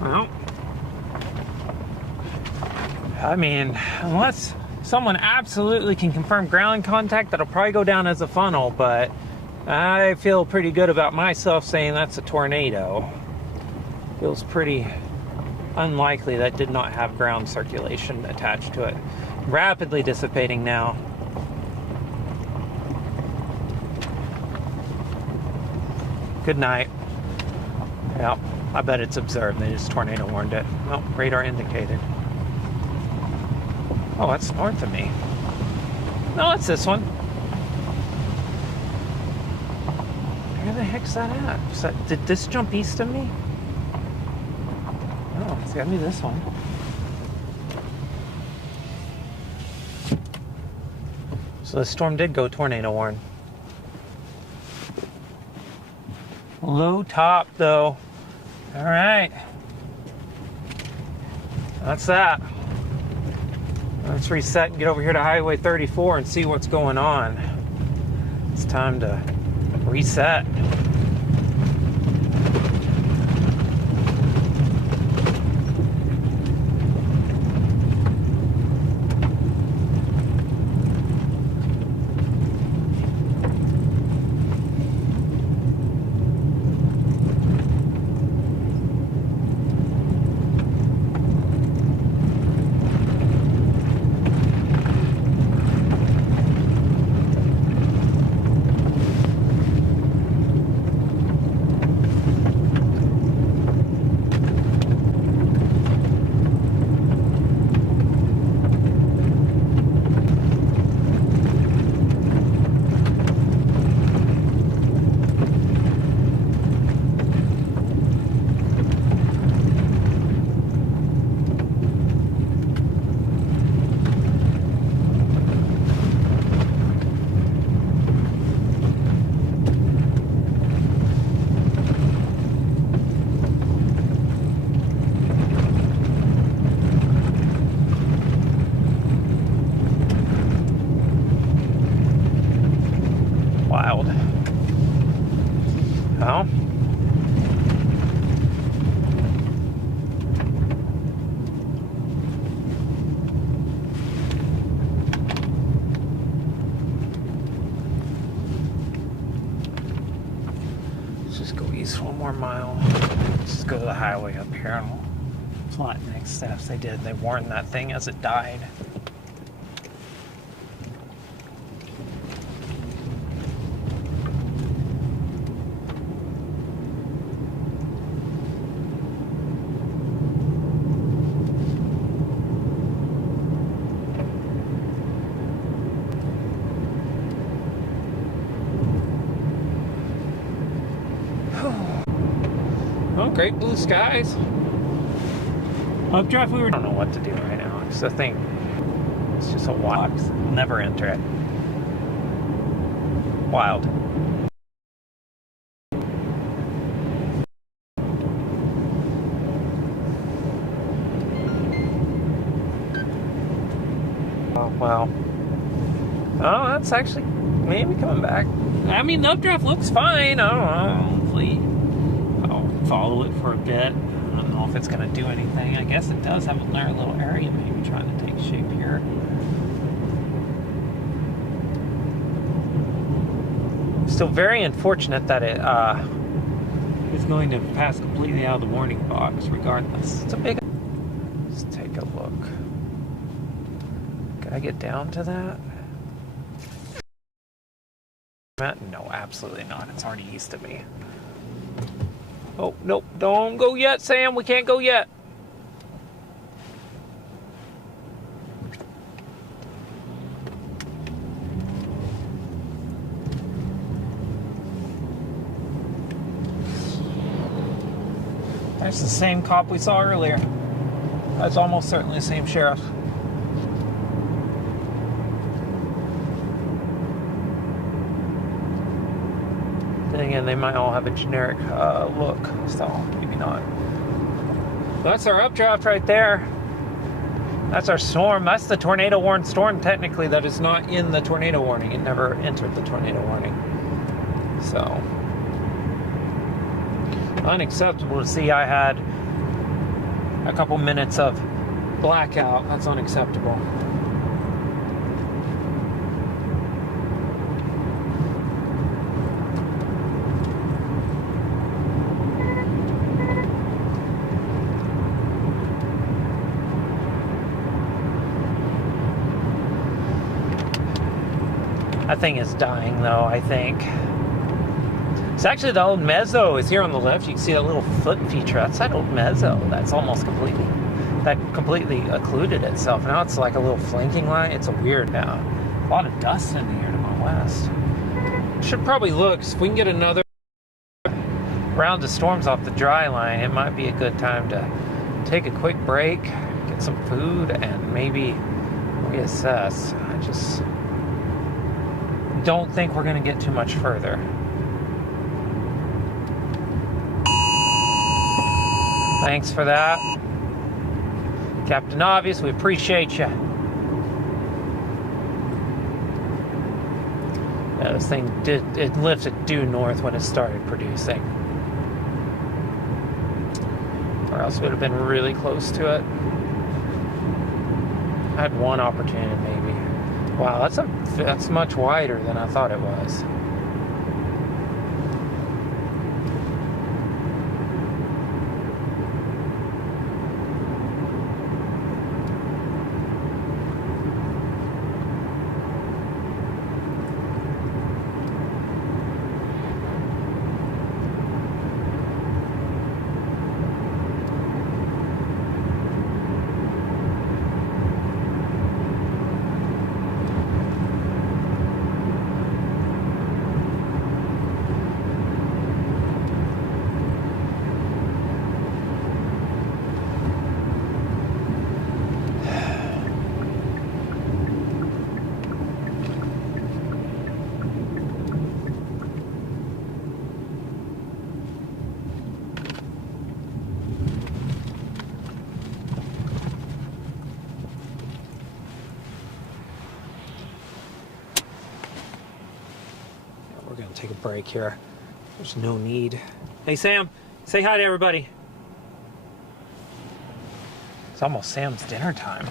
Well, I mean, unless someone absolutely can confirm ground contact, that'll probably go down as a funnel, but I feel pretty good about myself saying that's a tornado. Feels pretty unlikely that did not have ground circulation attached to it. Rapidly dissipating now. Good night. Yep. I bet it's observed. They just tornado warned it. Well, radar indicated. Oh, that's north of me. No, it's this one. Where the heck's that at? Did this jump east of me? Oh, it's gotta be this one. So the storm did go tornado warn. Low top though. All right, that's that. Let's reset and get over here to Highway 34 and see what's going on. It's time to reset. Wild. Well, let's just go east one more mile. Let's just go to the highway up here and we'll plot next steps. They warned that thing as it died. Oh, great blue skies. Updraft, I don't know what to do right now. It's a thing. It's just a walk. Never enter it. Wild. Oh, wow. Oh, that's actually maybe coming back. I mean, the updraft looks fine. I don't know. Hopefully I'll follow it for a bit. know if it's going to do anything. I guess it does have another little area maybe trying to take shape here. Still very unfortunate that it is going to pass completely out of the warning box regardless. It's a big... Let's take a look. Can I get down to that? No, absolutely not. It's already east of me. Oh, nope. Don't go yet, Sam. We can't go yet. That's the same cop we saw earlier. That's almost certainly the same sheriff. Then again, they might all have a generic look, so maybe not. That's our updraft right there. That's our storm. That's the tornado warned storm, technically, that is not in the tornado warning. It never entered the tornado warning. So, unacceptable to see. I had a couple minutes of blackout. That's unacceptable. That thing is dying, though, I think. It's actually the old mezzo is here on the left. You can see that little foot feature. That's that old mezzo. That's almost completely... That completely occluded itself. Now it's like a little flanking line. It's a weird now. A lot of dust in the air to my west. Should probably look. If we can get another round of storms off the dry line, it might be a good time to take a quick break, get some food, and maybe reassess. I just don't think we're going to get too much further. Thanks for that, Captain Obvious. We appreciate you. Yeah, this thing it lifted due north when it started producing, or else it would have been really close to it. I had one opportunity, maybe. Wow, that's much wider than I thought it was. Take a break here. There's no need. Hey, Sam, say hi to everybody. It's almost Sam's dinner time.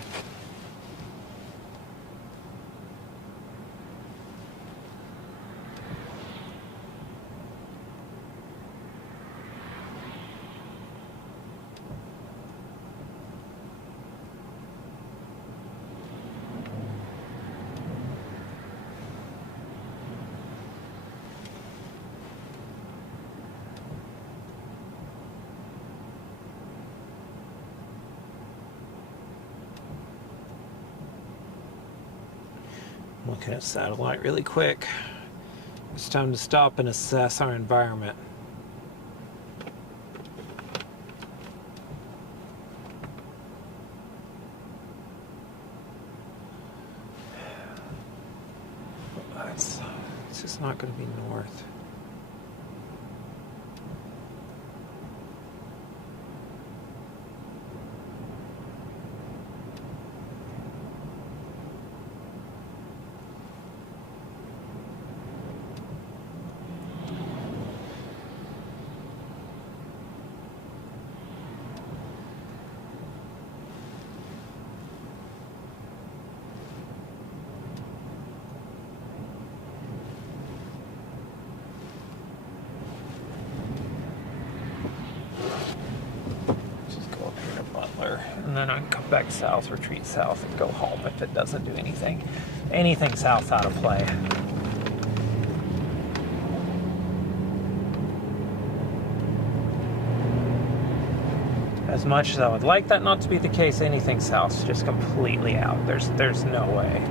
Looking at satellite really quick. It's time to stop and assess our environment. It's just not going to be north. back south, retreat south, and go home if it doesn't do anything. Anything south out of play. As much as I would like that not to be the case, anything south is just completely out. There's no way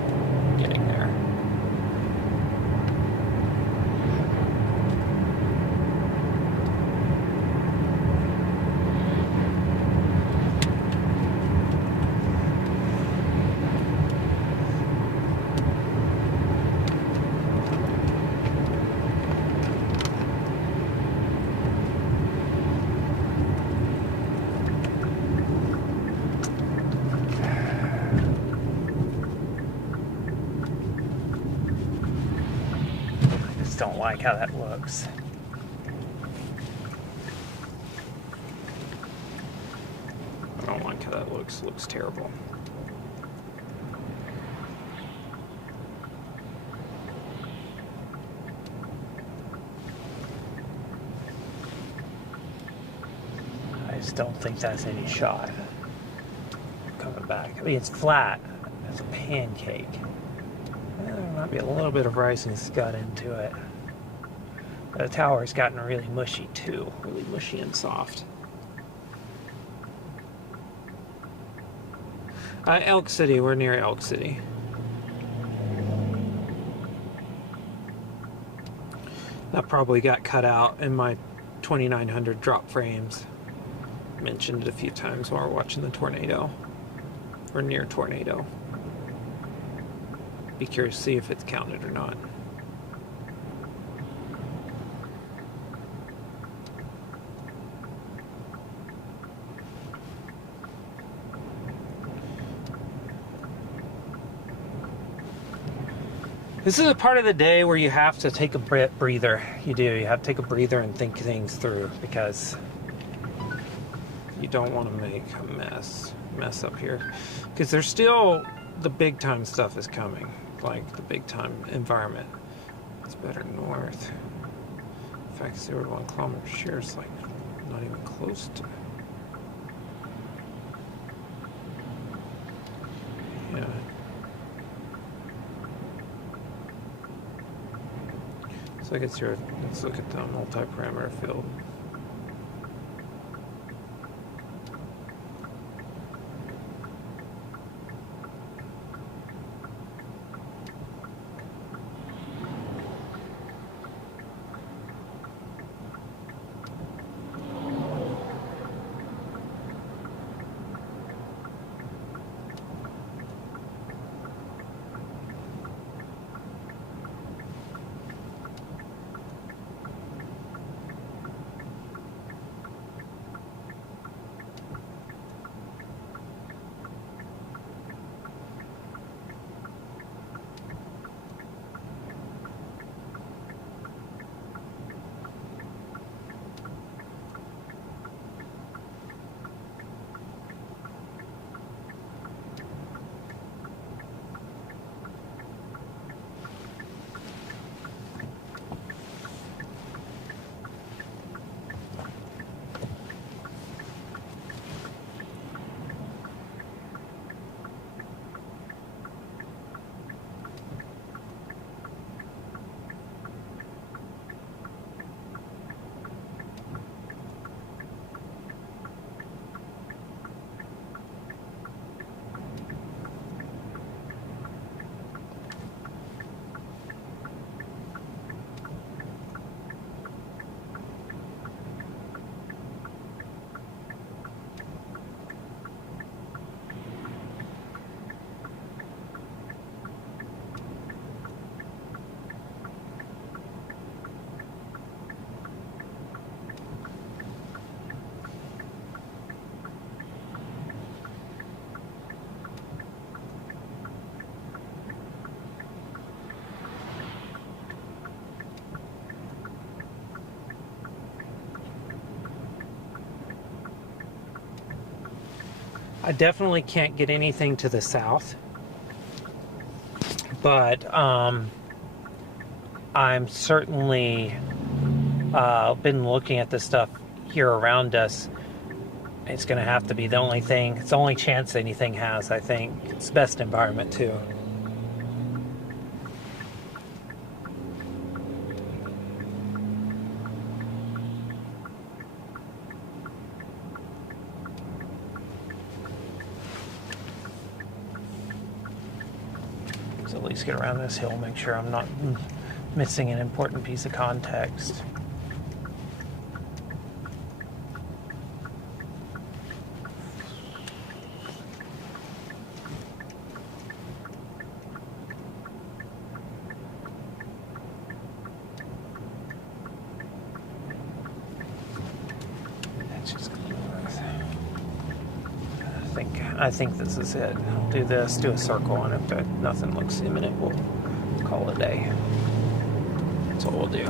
getting there. Don't like how that looks. I don't like how that looks. It looks terrible. I just don't think that's any shot. Coming back. I mean, it's flat. It's a pancake. There might be a little bit of rising scud into it. The tower's gotten really mushy too, really mushy and soft. Elk City, we're near Elk City. That probably got cut out in my 2900 drop frames. Mentioned it a few times while we're watching the tornado, or near tornado. Be curious to see if it's counted or not. This is a part of the day where you have to take a breather. You do. You have to take a breather and think things through, because you don't want to make a mess up here. Because there's still the big time stuff is coming, like the big time environment. It's better north. In fact, 0 to 1 kilometer shear is like not even close to. Yeah. So I guess here, let's look at the multi-parameter field. I definitely can't get anything to the south, but I'm certainly been looking at this stuff here around us, It's going to have to be the only thing. It's the only chance anything has, I think. It's the best environment, too. So at least get around this hill, make sure I'm not missing an important piece of context. I think this is it. I'll do this, do a circle on it, but nothing looks imminent. We'll call it a day. That's what we'll do.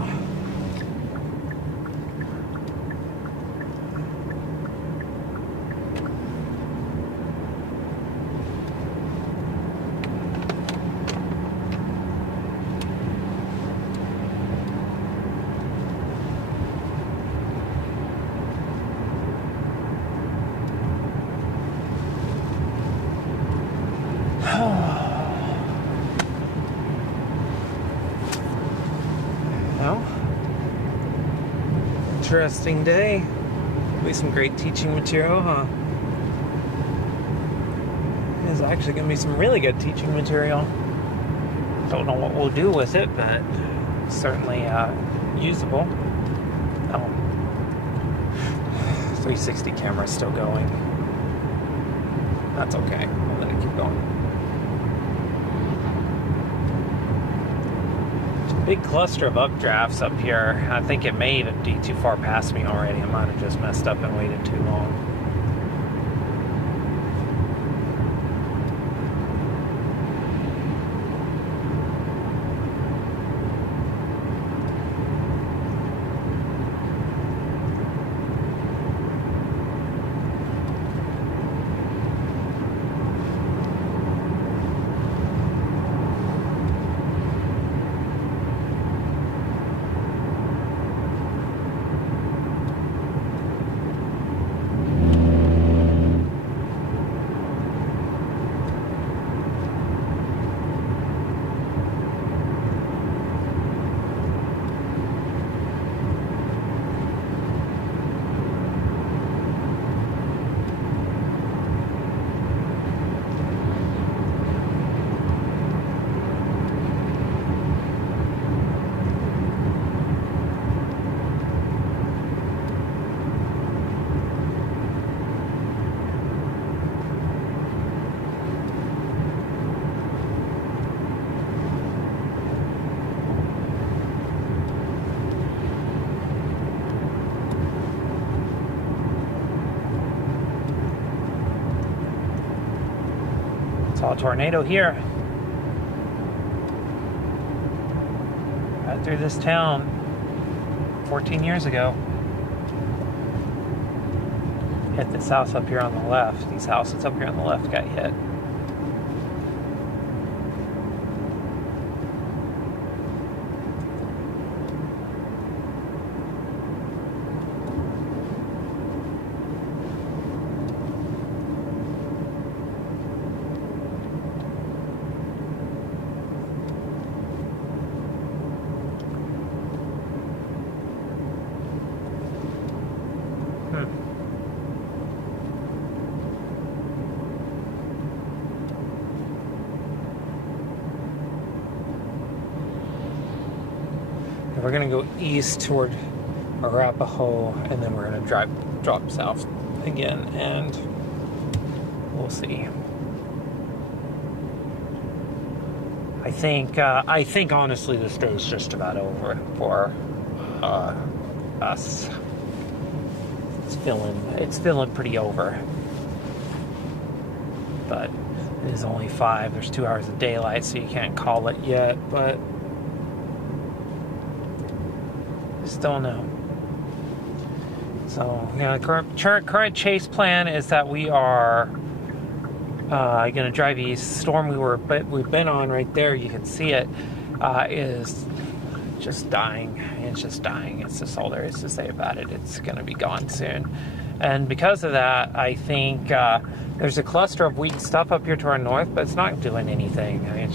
Well, interesting day. Be some great teaching material, huh? There's actually going to be some really good teaching material. Don't know what we'll do with it, but certainly usable. Oh, 360 camera's still going. That's okay. We'll let it keep going. Big cluster of updrafts up here. I think it may even be too far past me already. I might have just messed up and waited too long. Saw a tornado here. Right through this town 14 years ago. Hit this house up here on the left. These houses up here on the left got hit. We're gonna go east toward Arapahoe, and then we're gonna drop south again, and we'll see. I think honestly this day is just about over for us. It's feeling pretty over, but it is only 5. There's 2 hours of daylight, so you can't call it yet, but still no. So, yeah, the current chase plan is that we are going to drive east. Storm we've been on right there, you can see it, is just dying. It's just dying. It's just all there is to say about it. It's going to be gone soon. And because of that, I think there's a cluster of weak stuff up here to our north, but it's not doing anything. I mean,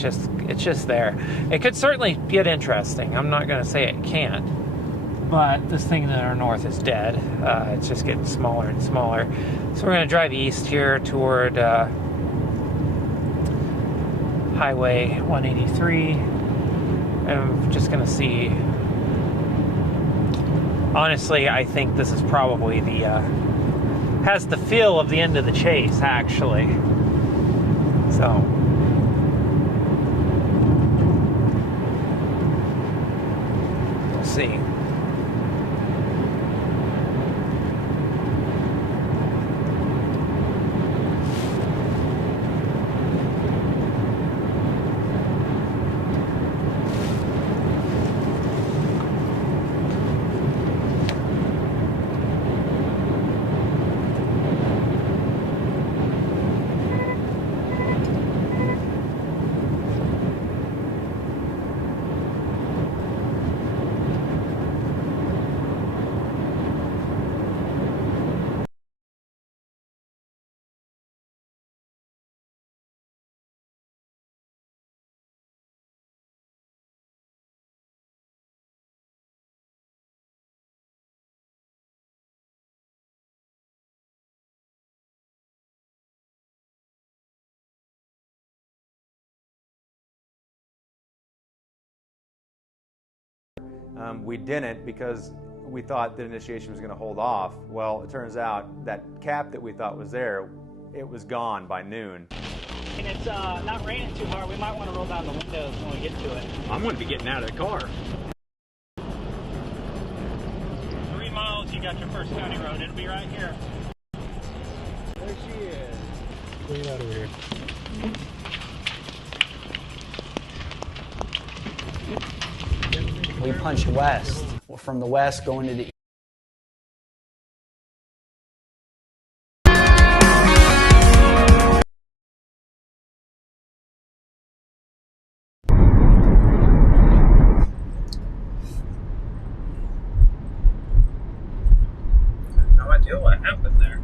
it's just there. It could certainly get interesting. I'm not going to say it can't. But this thing in our north is dead. It's just getting smaller and smaller. So we're going to drive east here toward Highway 183. And I'm just going to see. Honestly, I think this is probably has the feel of the end of the chase, actually. So. We'll see. We didn't because we thought that initiation was going to hold off. Well, it turns out that cap that we thought was there, it was gone by noon. And it's not raining too hard. We might want to roll down the windows when we get to it. I'm going to be getting out of the car. 3 miles, you got your first county road. It'll be right here. There she is. Get out of here. We punched west. From the west going to the east. No idea what happened there.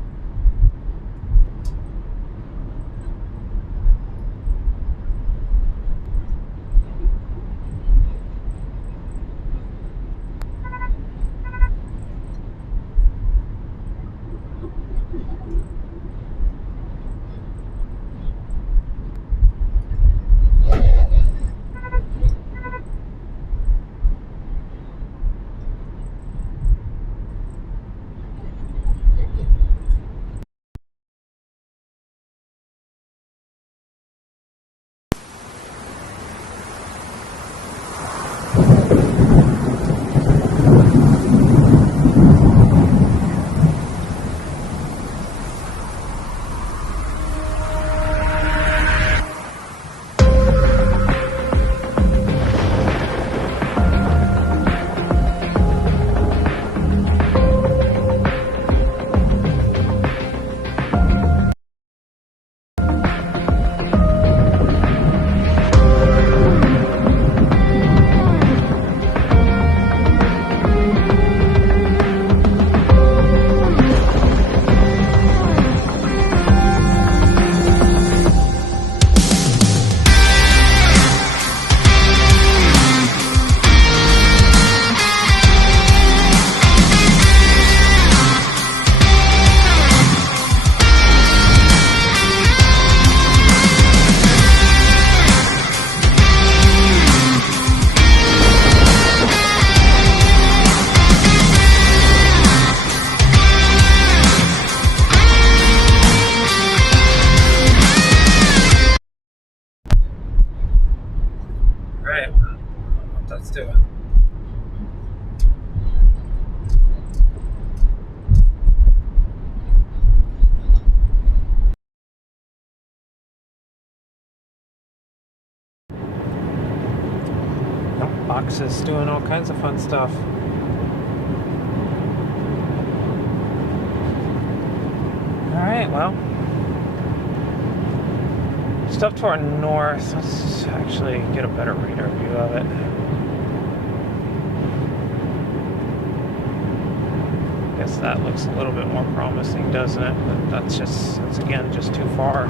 Let's do it. Boxes doing all kinds of fun stuff. Alright, well, stuff to our north. Let's actually get a better radar view of it. guess that looks a little bit more promising, doesn't it? But that's again just too far.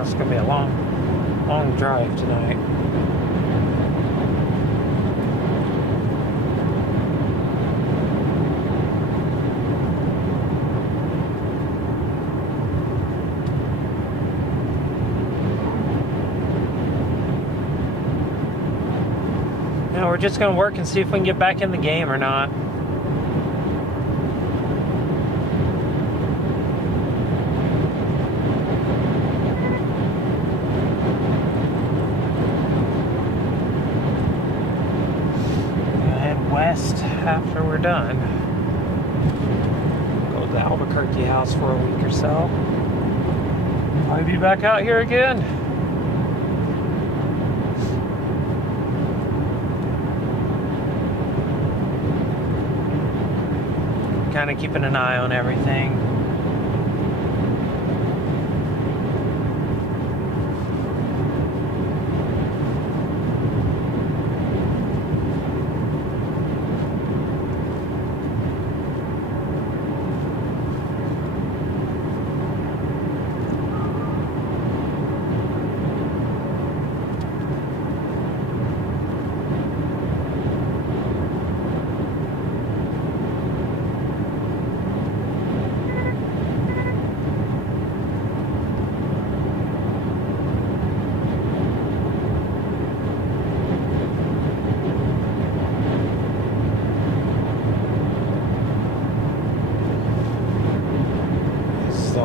It's going to be a long drive tonight. Now we're just going to work and see if we can get back in the game or not. West after we're done. Go to the Albuquerque house for a week or so. I'll be back out here again. Kind of keeping an eye on everything.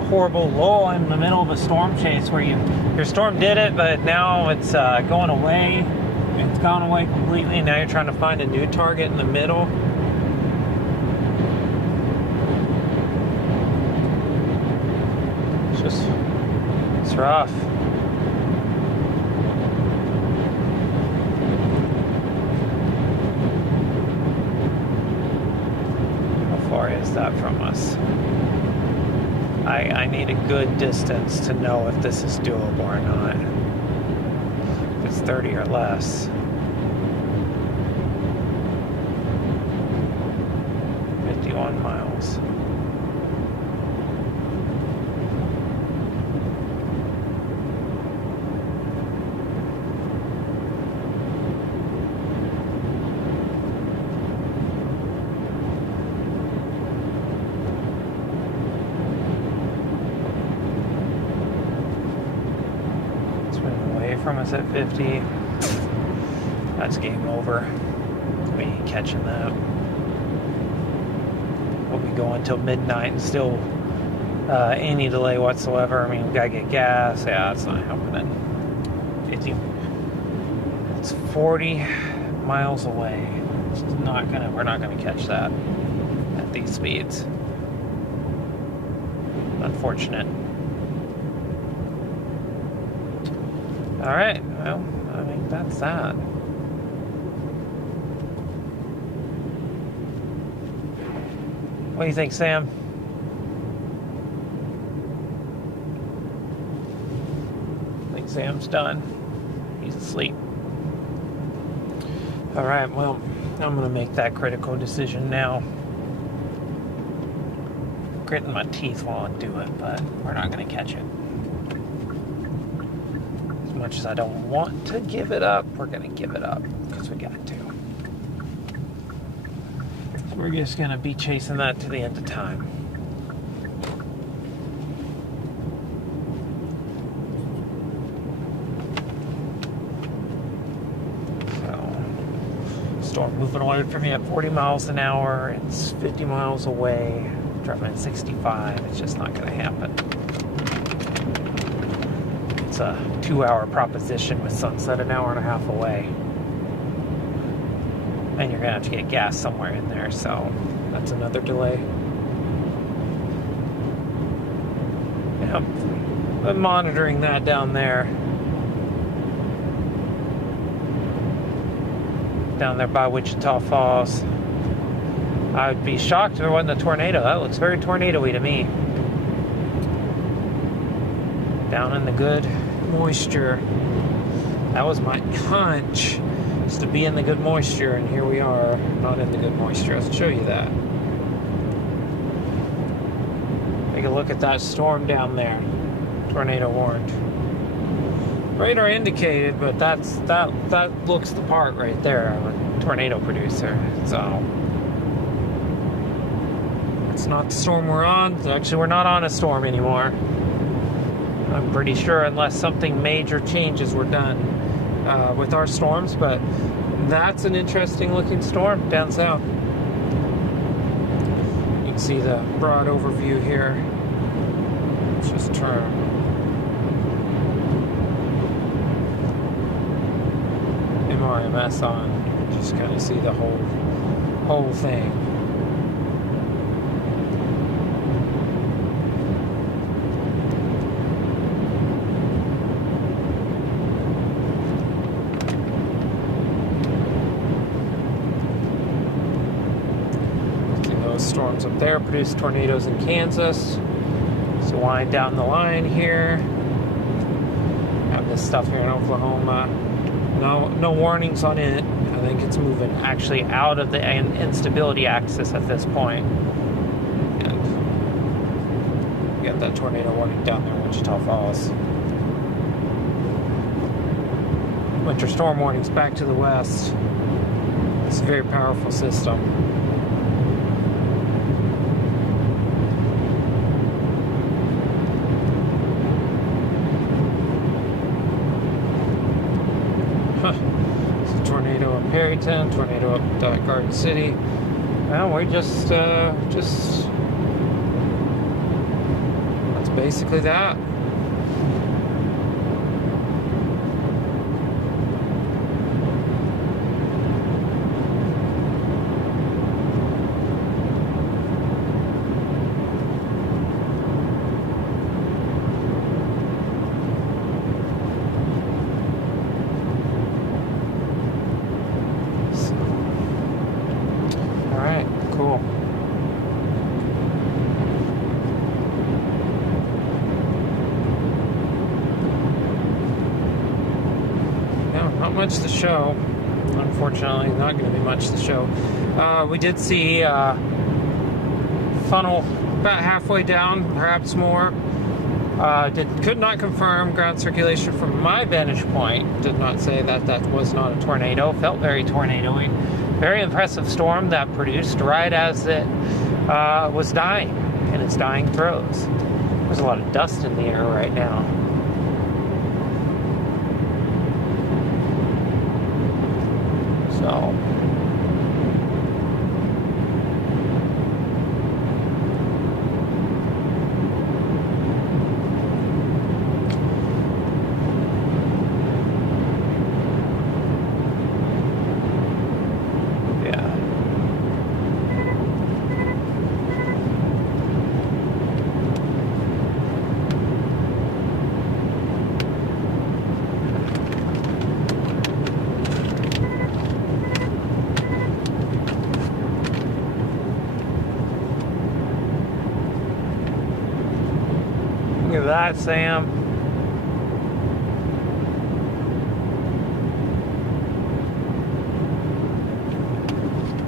Horrible lull in the middle of a storm chase where your storm did it, but now it's going away. It's gone away completely. Now you're trying to find a new target in the middle. It's rough. How far is that from us? I need a good distance to know if this is doable or not. If it's 30 or less. 51 miles. From us at 50. That's game over. We ain't catching that. We'll be going till midnight and still any delay whatsoever. I mean, we gotta get gas. Yeah, that's not happening. 50. It's 40 miles away. We're not gonna catch that at these speeds. unfortunate. All right, well, I think that's that. What do you think, Sam? I think Sam's done. He's asleep. All right, well, I'm going to make that critical decision now. Gritting my teeth while I do it, but we're not going to catch it. As much as I don't want to give it up, we're going to give it up because we got to. So we're just going to be chasing that to the end of time. Storm moving away from me at 40 miles an hour. It's 50 miles away. Driving at 65. It's just not going to happen. It's a 2-hour proposition with sunset an hour and a half away. And you're going to have to get gas somewhere in there, so that's another delay. Yeah, I'm monitoring that down there. Down there by Wichita Falls. I would be shocked if there wasn't a tornado. That looks very tornado-y to me. Down in the good moisture. That was my hunch, is to be in the good moisture, and here we are, not in the good moisture. I'll show you that. Take a look at that storm down there. Tornado warned. Radar indicated, but that looks the part right there of a tornado producer. So it's not the storm we're on. Actually, we're not on a storm anymore. I'm pretty sure, unless something major changes were done with our storms. But that's an interesting looking storm down south. You can see the broad overview here. Let's just turn. RMS on, just kind of see the whole thing. See those storms up there produce tornadoes in Kansas. So wind down the line here. Have this stuff here in Oklahoma. No warnings on it. I think it's moving actually out of the instability axis at this point. And you got that tornado warning down there in Wichita Falls. Winter storm warnings back to the west. It's a very powerful system. Tornado up Perryton, tornado up Garden City. Well, we're just that's basically that. Much the show. Unfortunately, not going to be much the show. We did see funnel about halfway down, perhaps more. Could not confirm ground circulation from my vantage point. Did not say that was not a tornado. Felt very tornado-y. Very impressive storm that produced right as it was dying in its dying throes. There's a lot of dust in the air right now. So at that, Sam.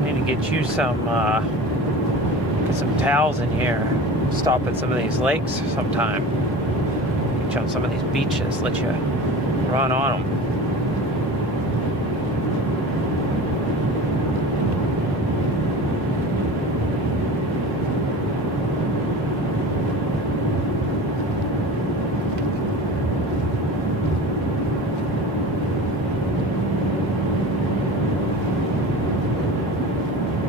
I need to get you some towels in here. Stop at some of these lakes sometime. Get you on some of these beaches. Let you run on them.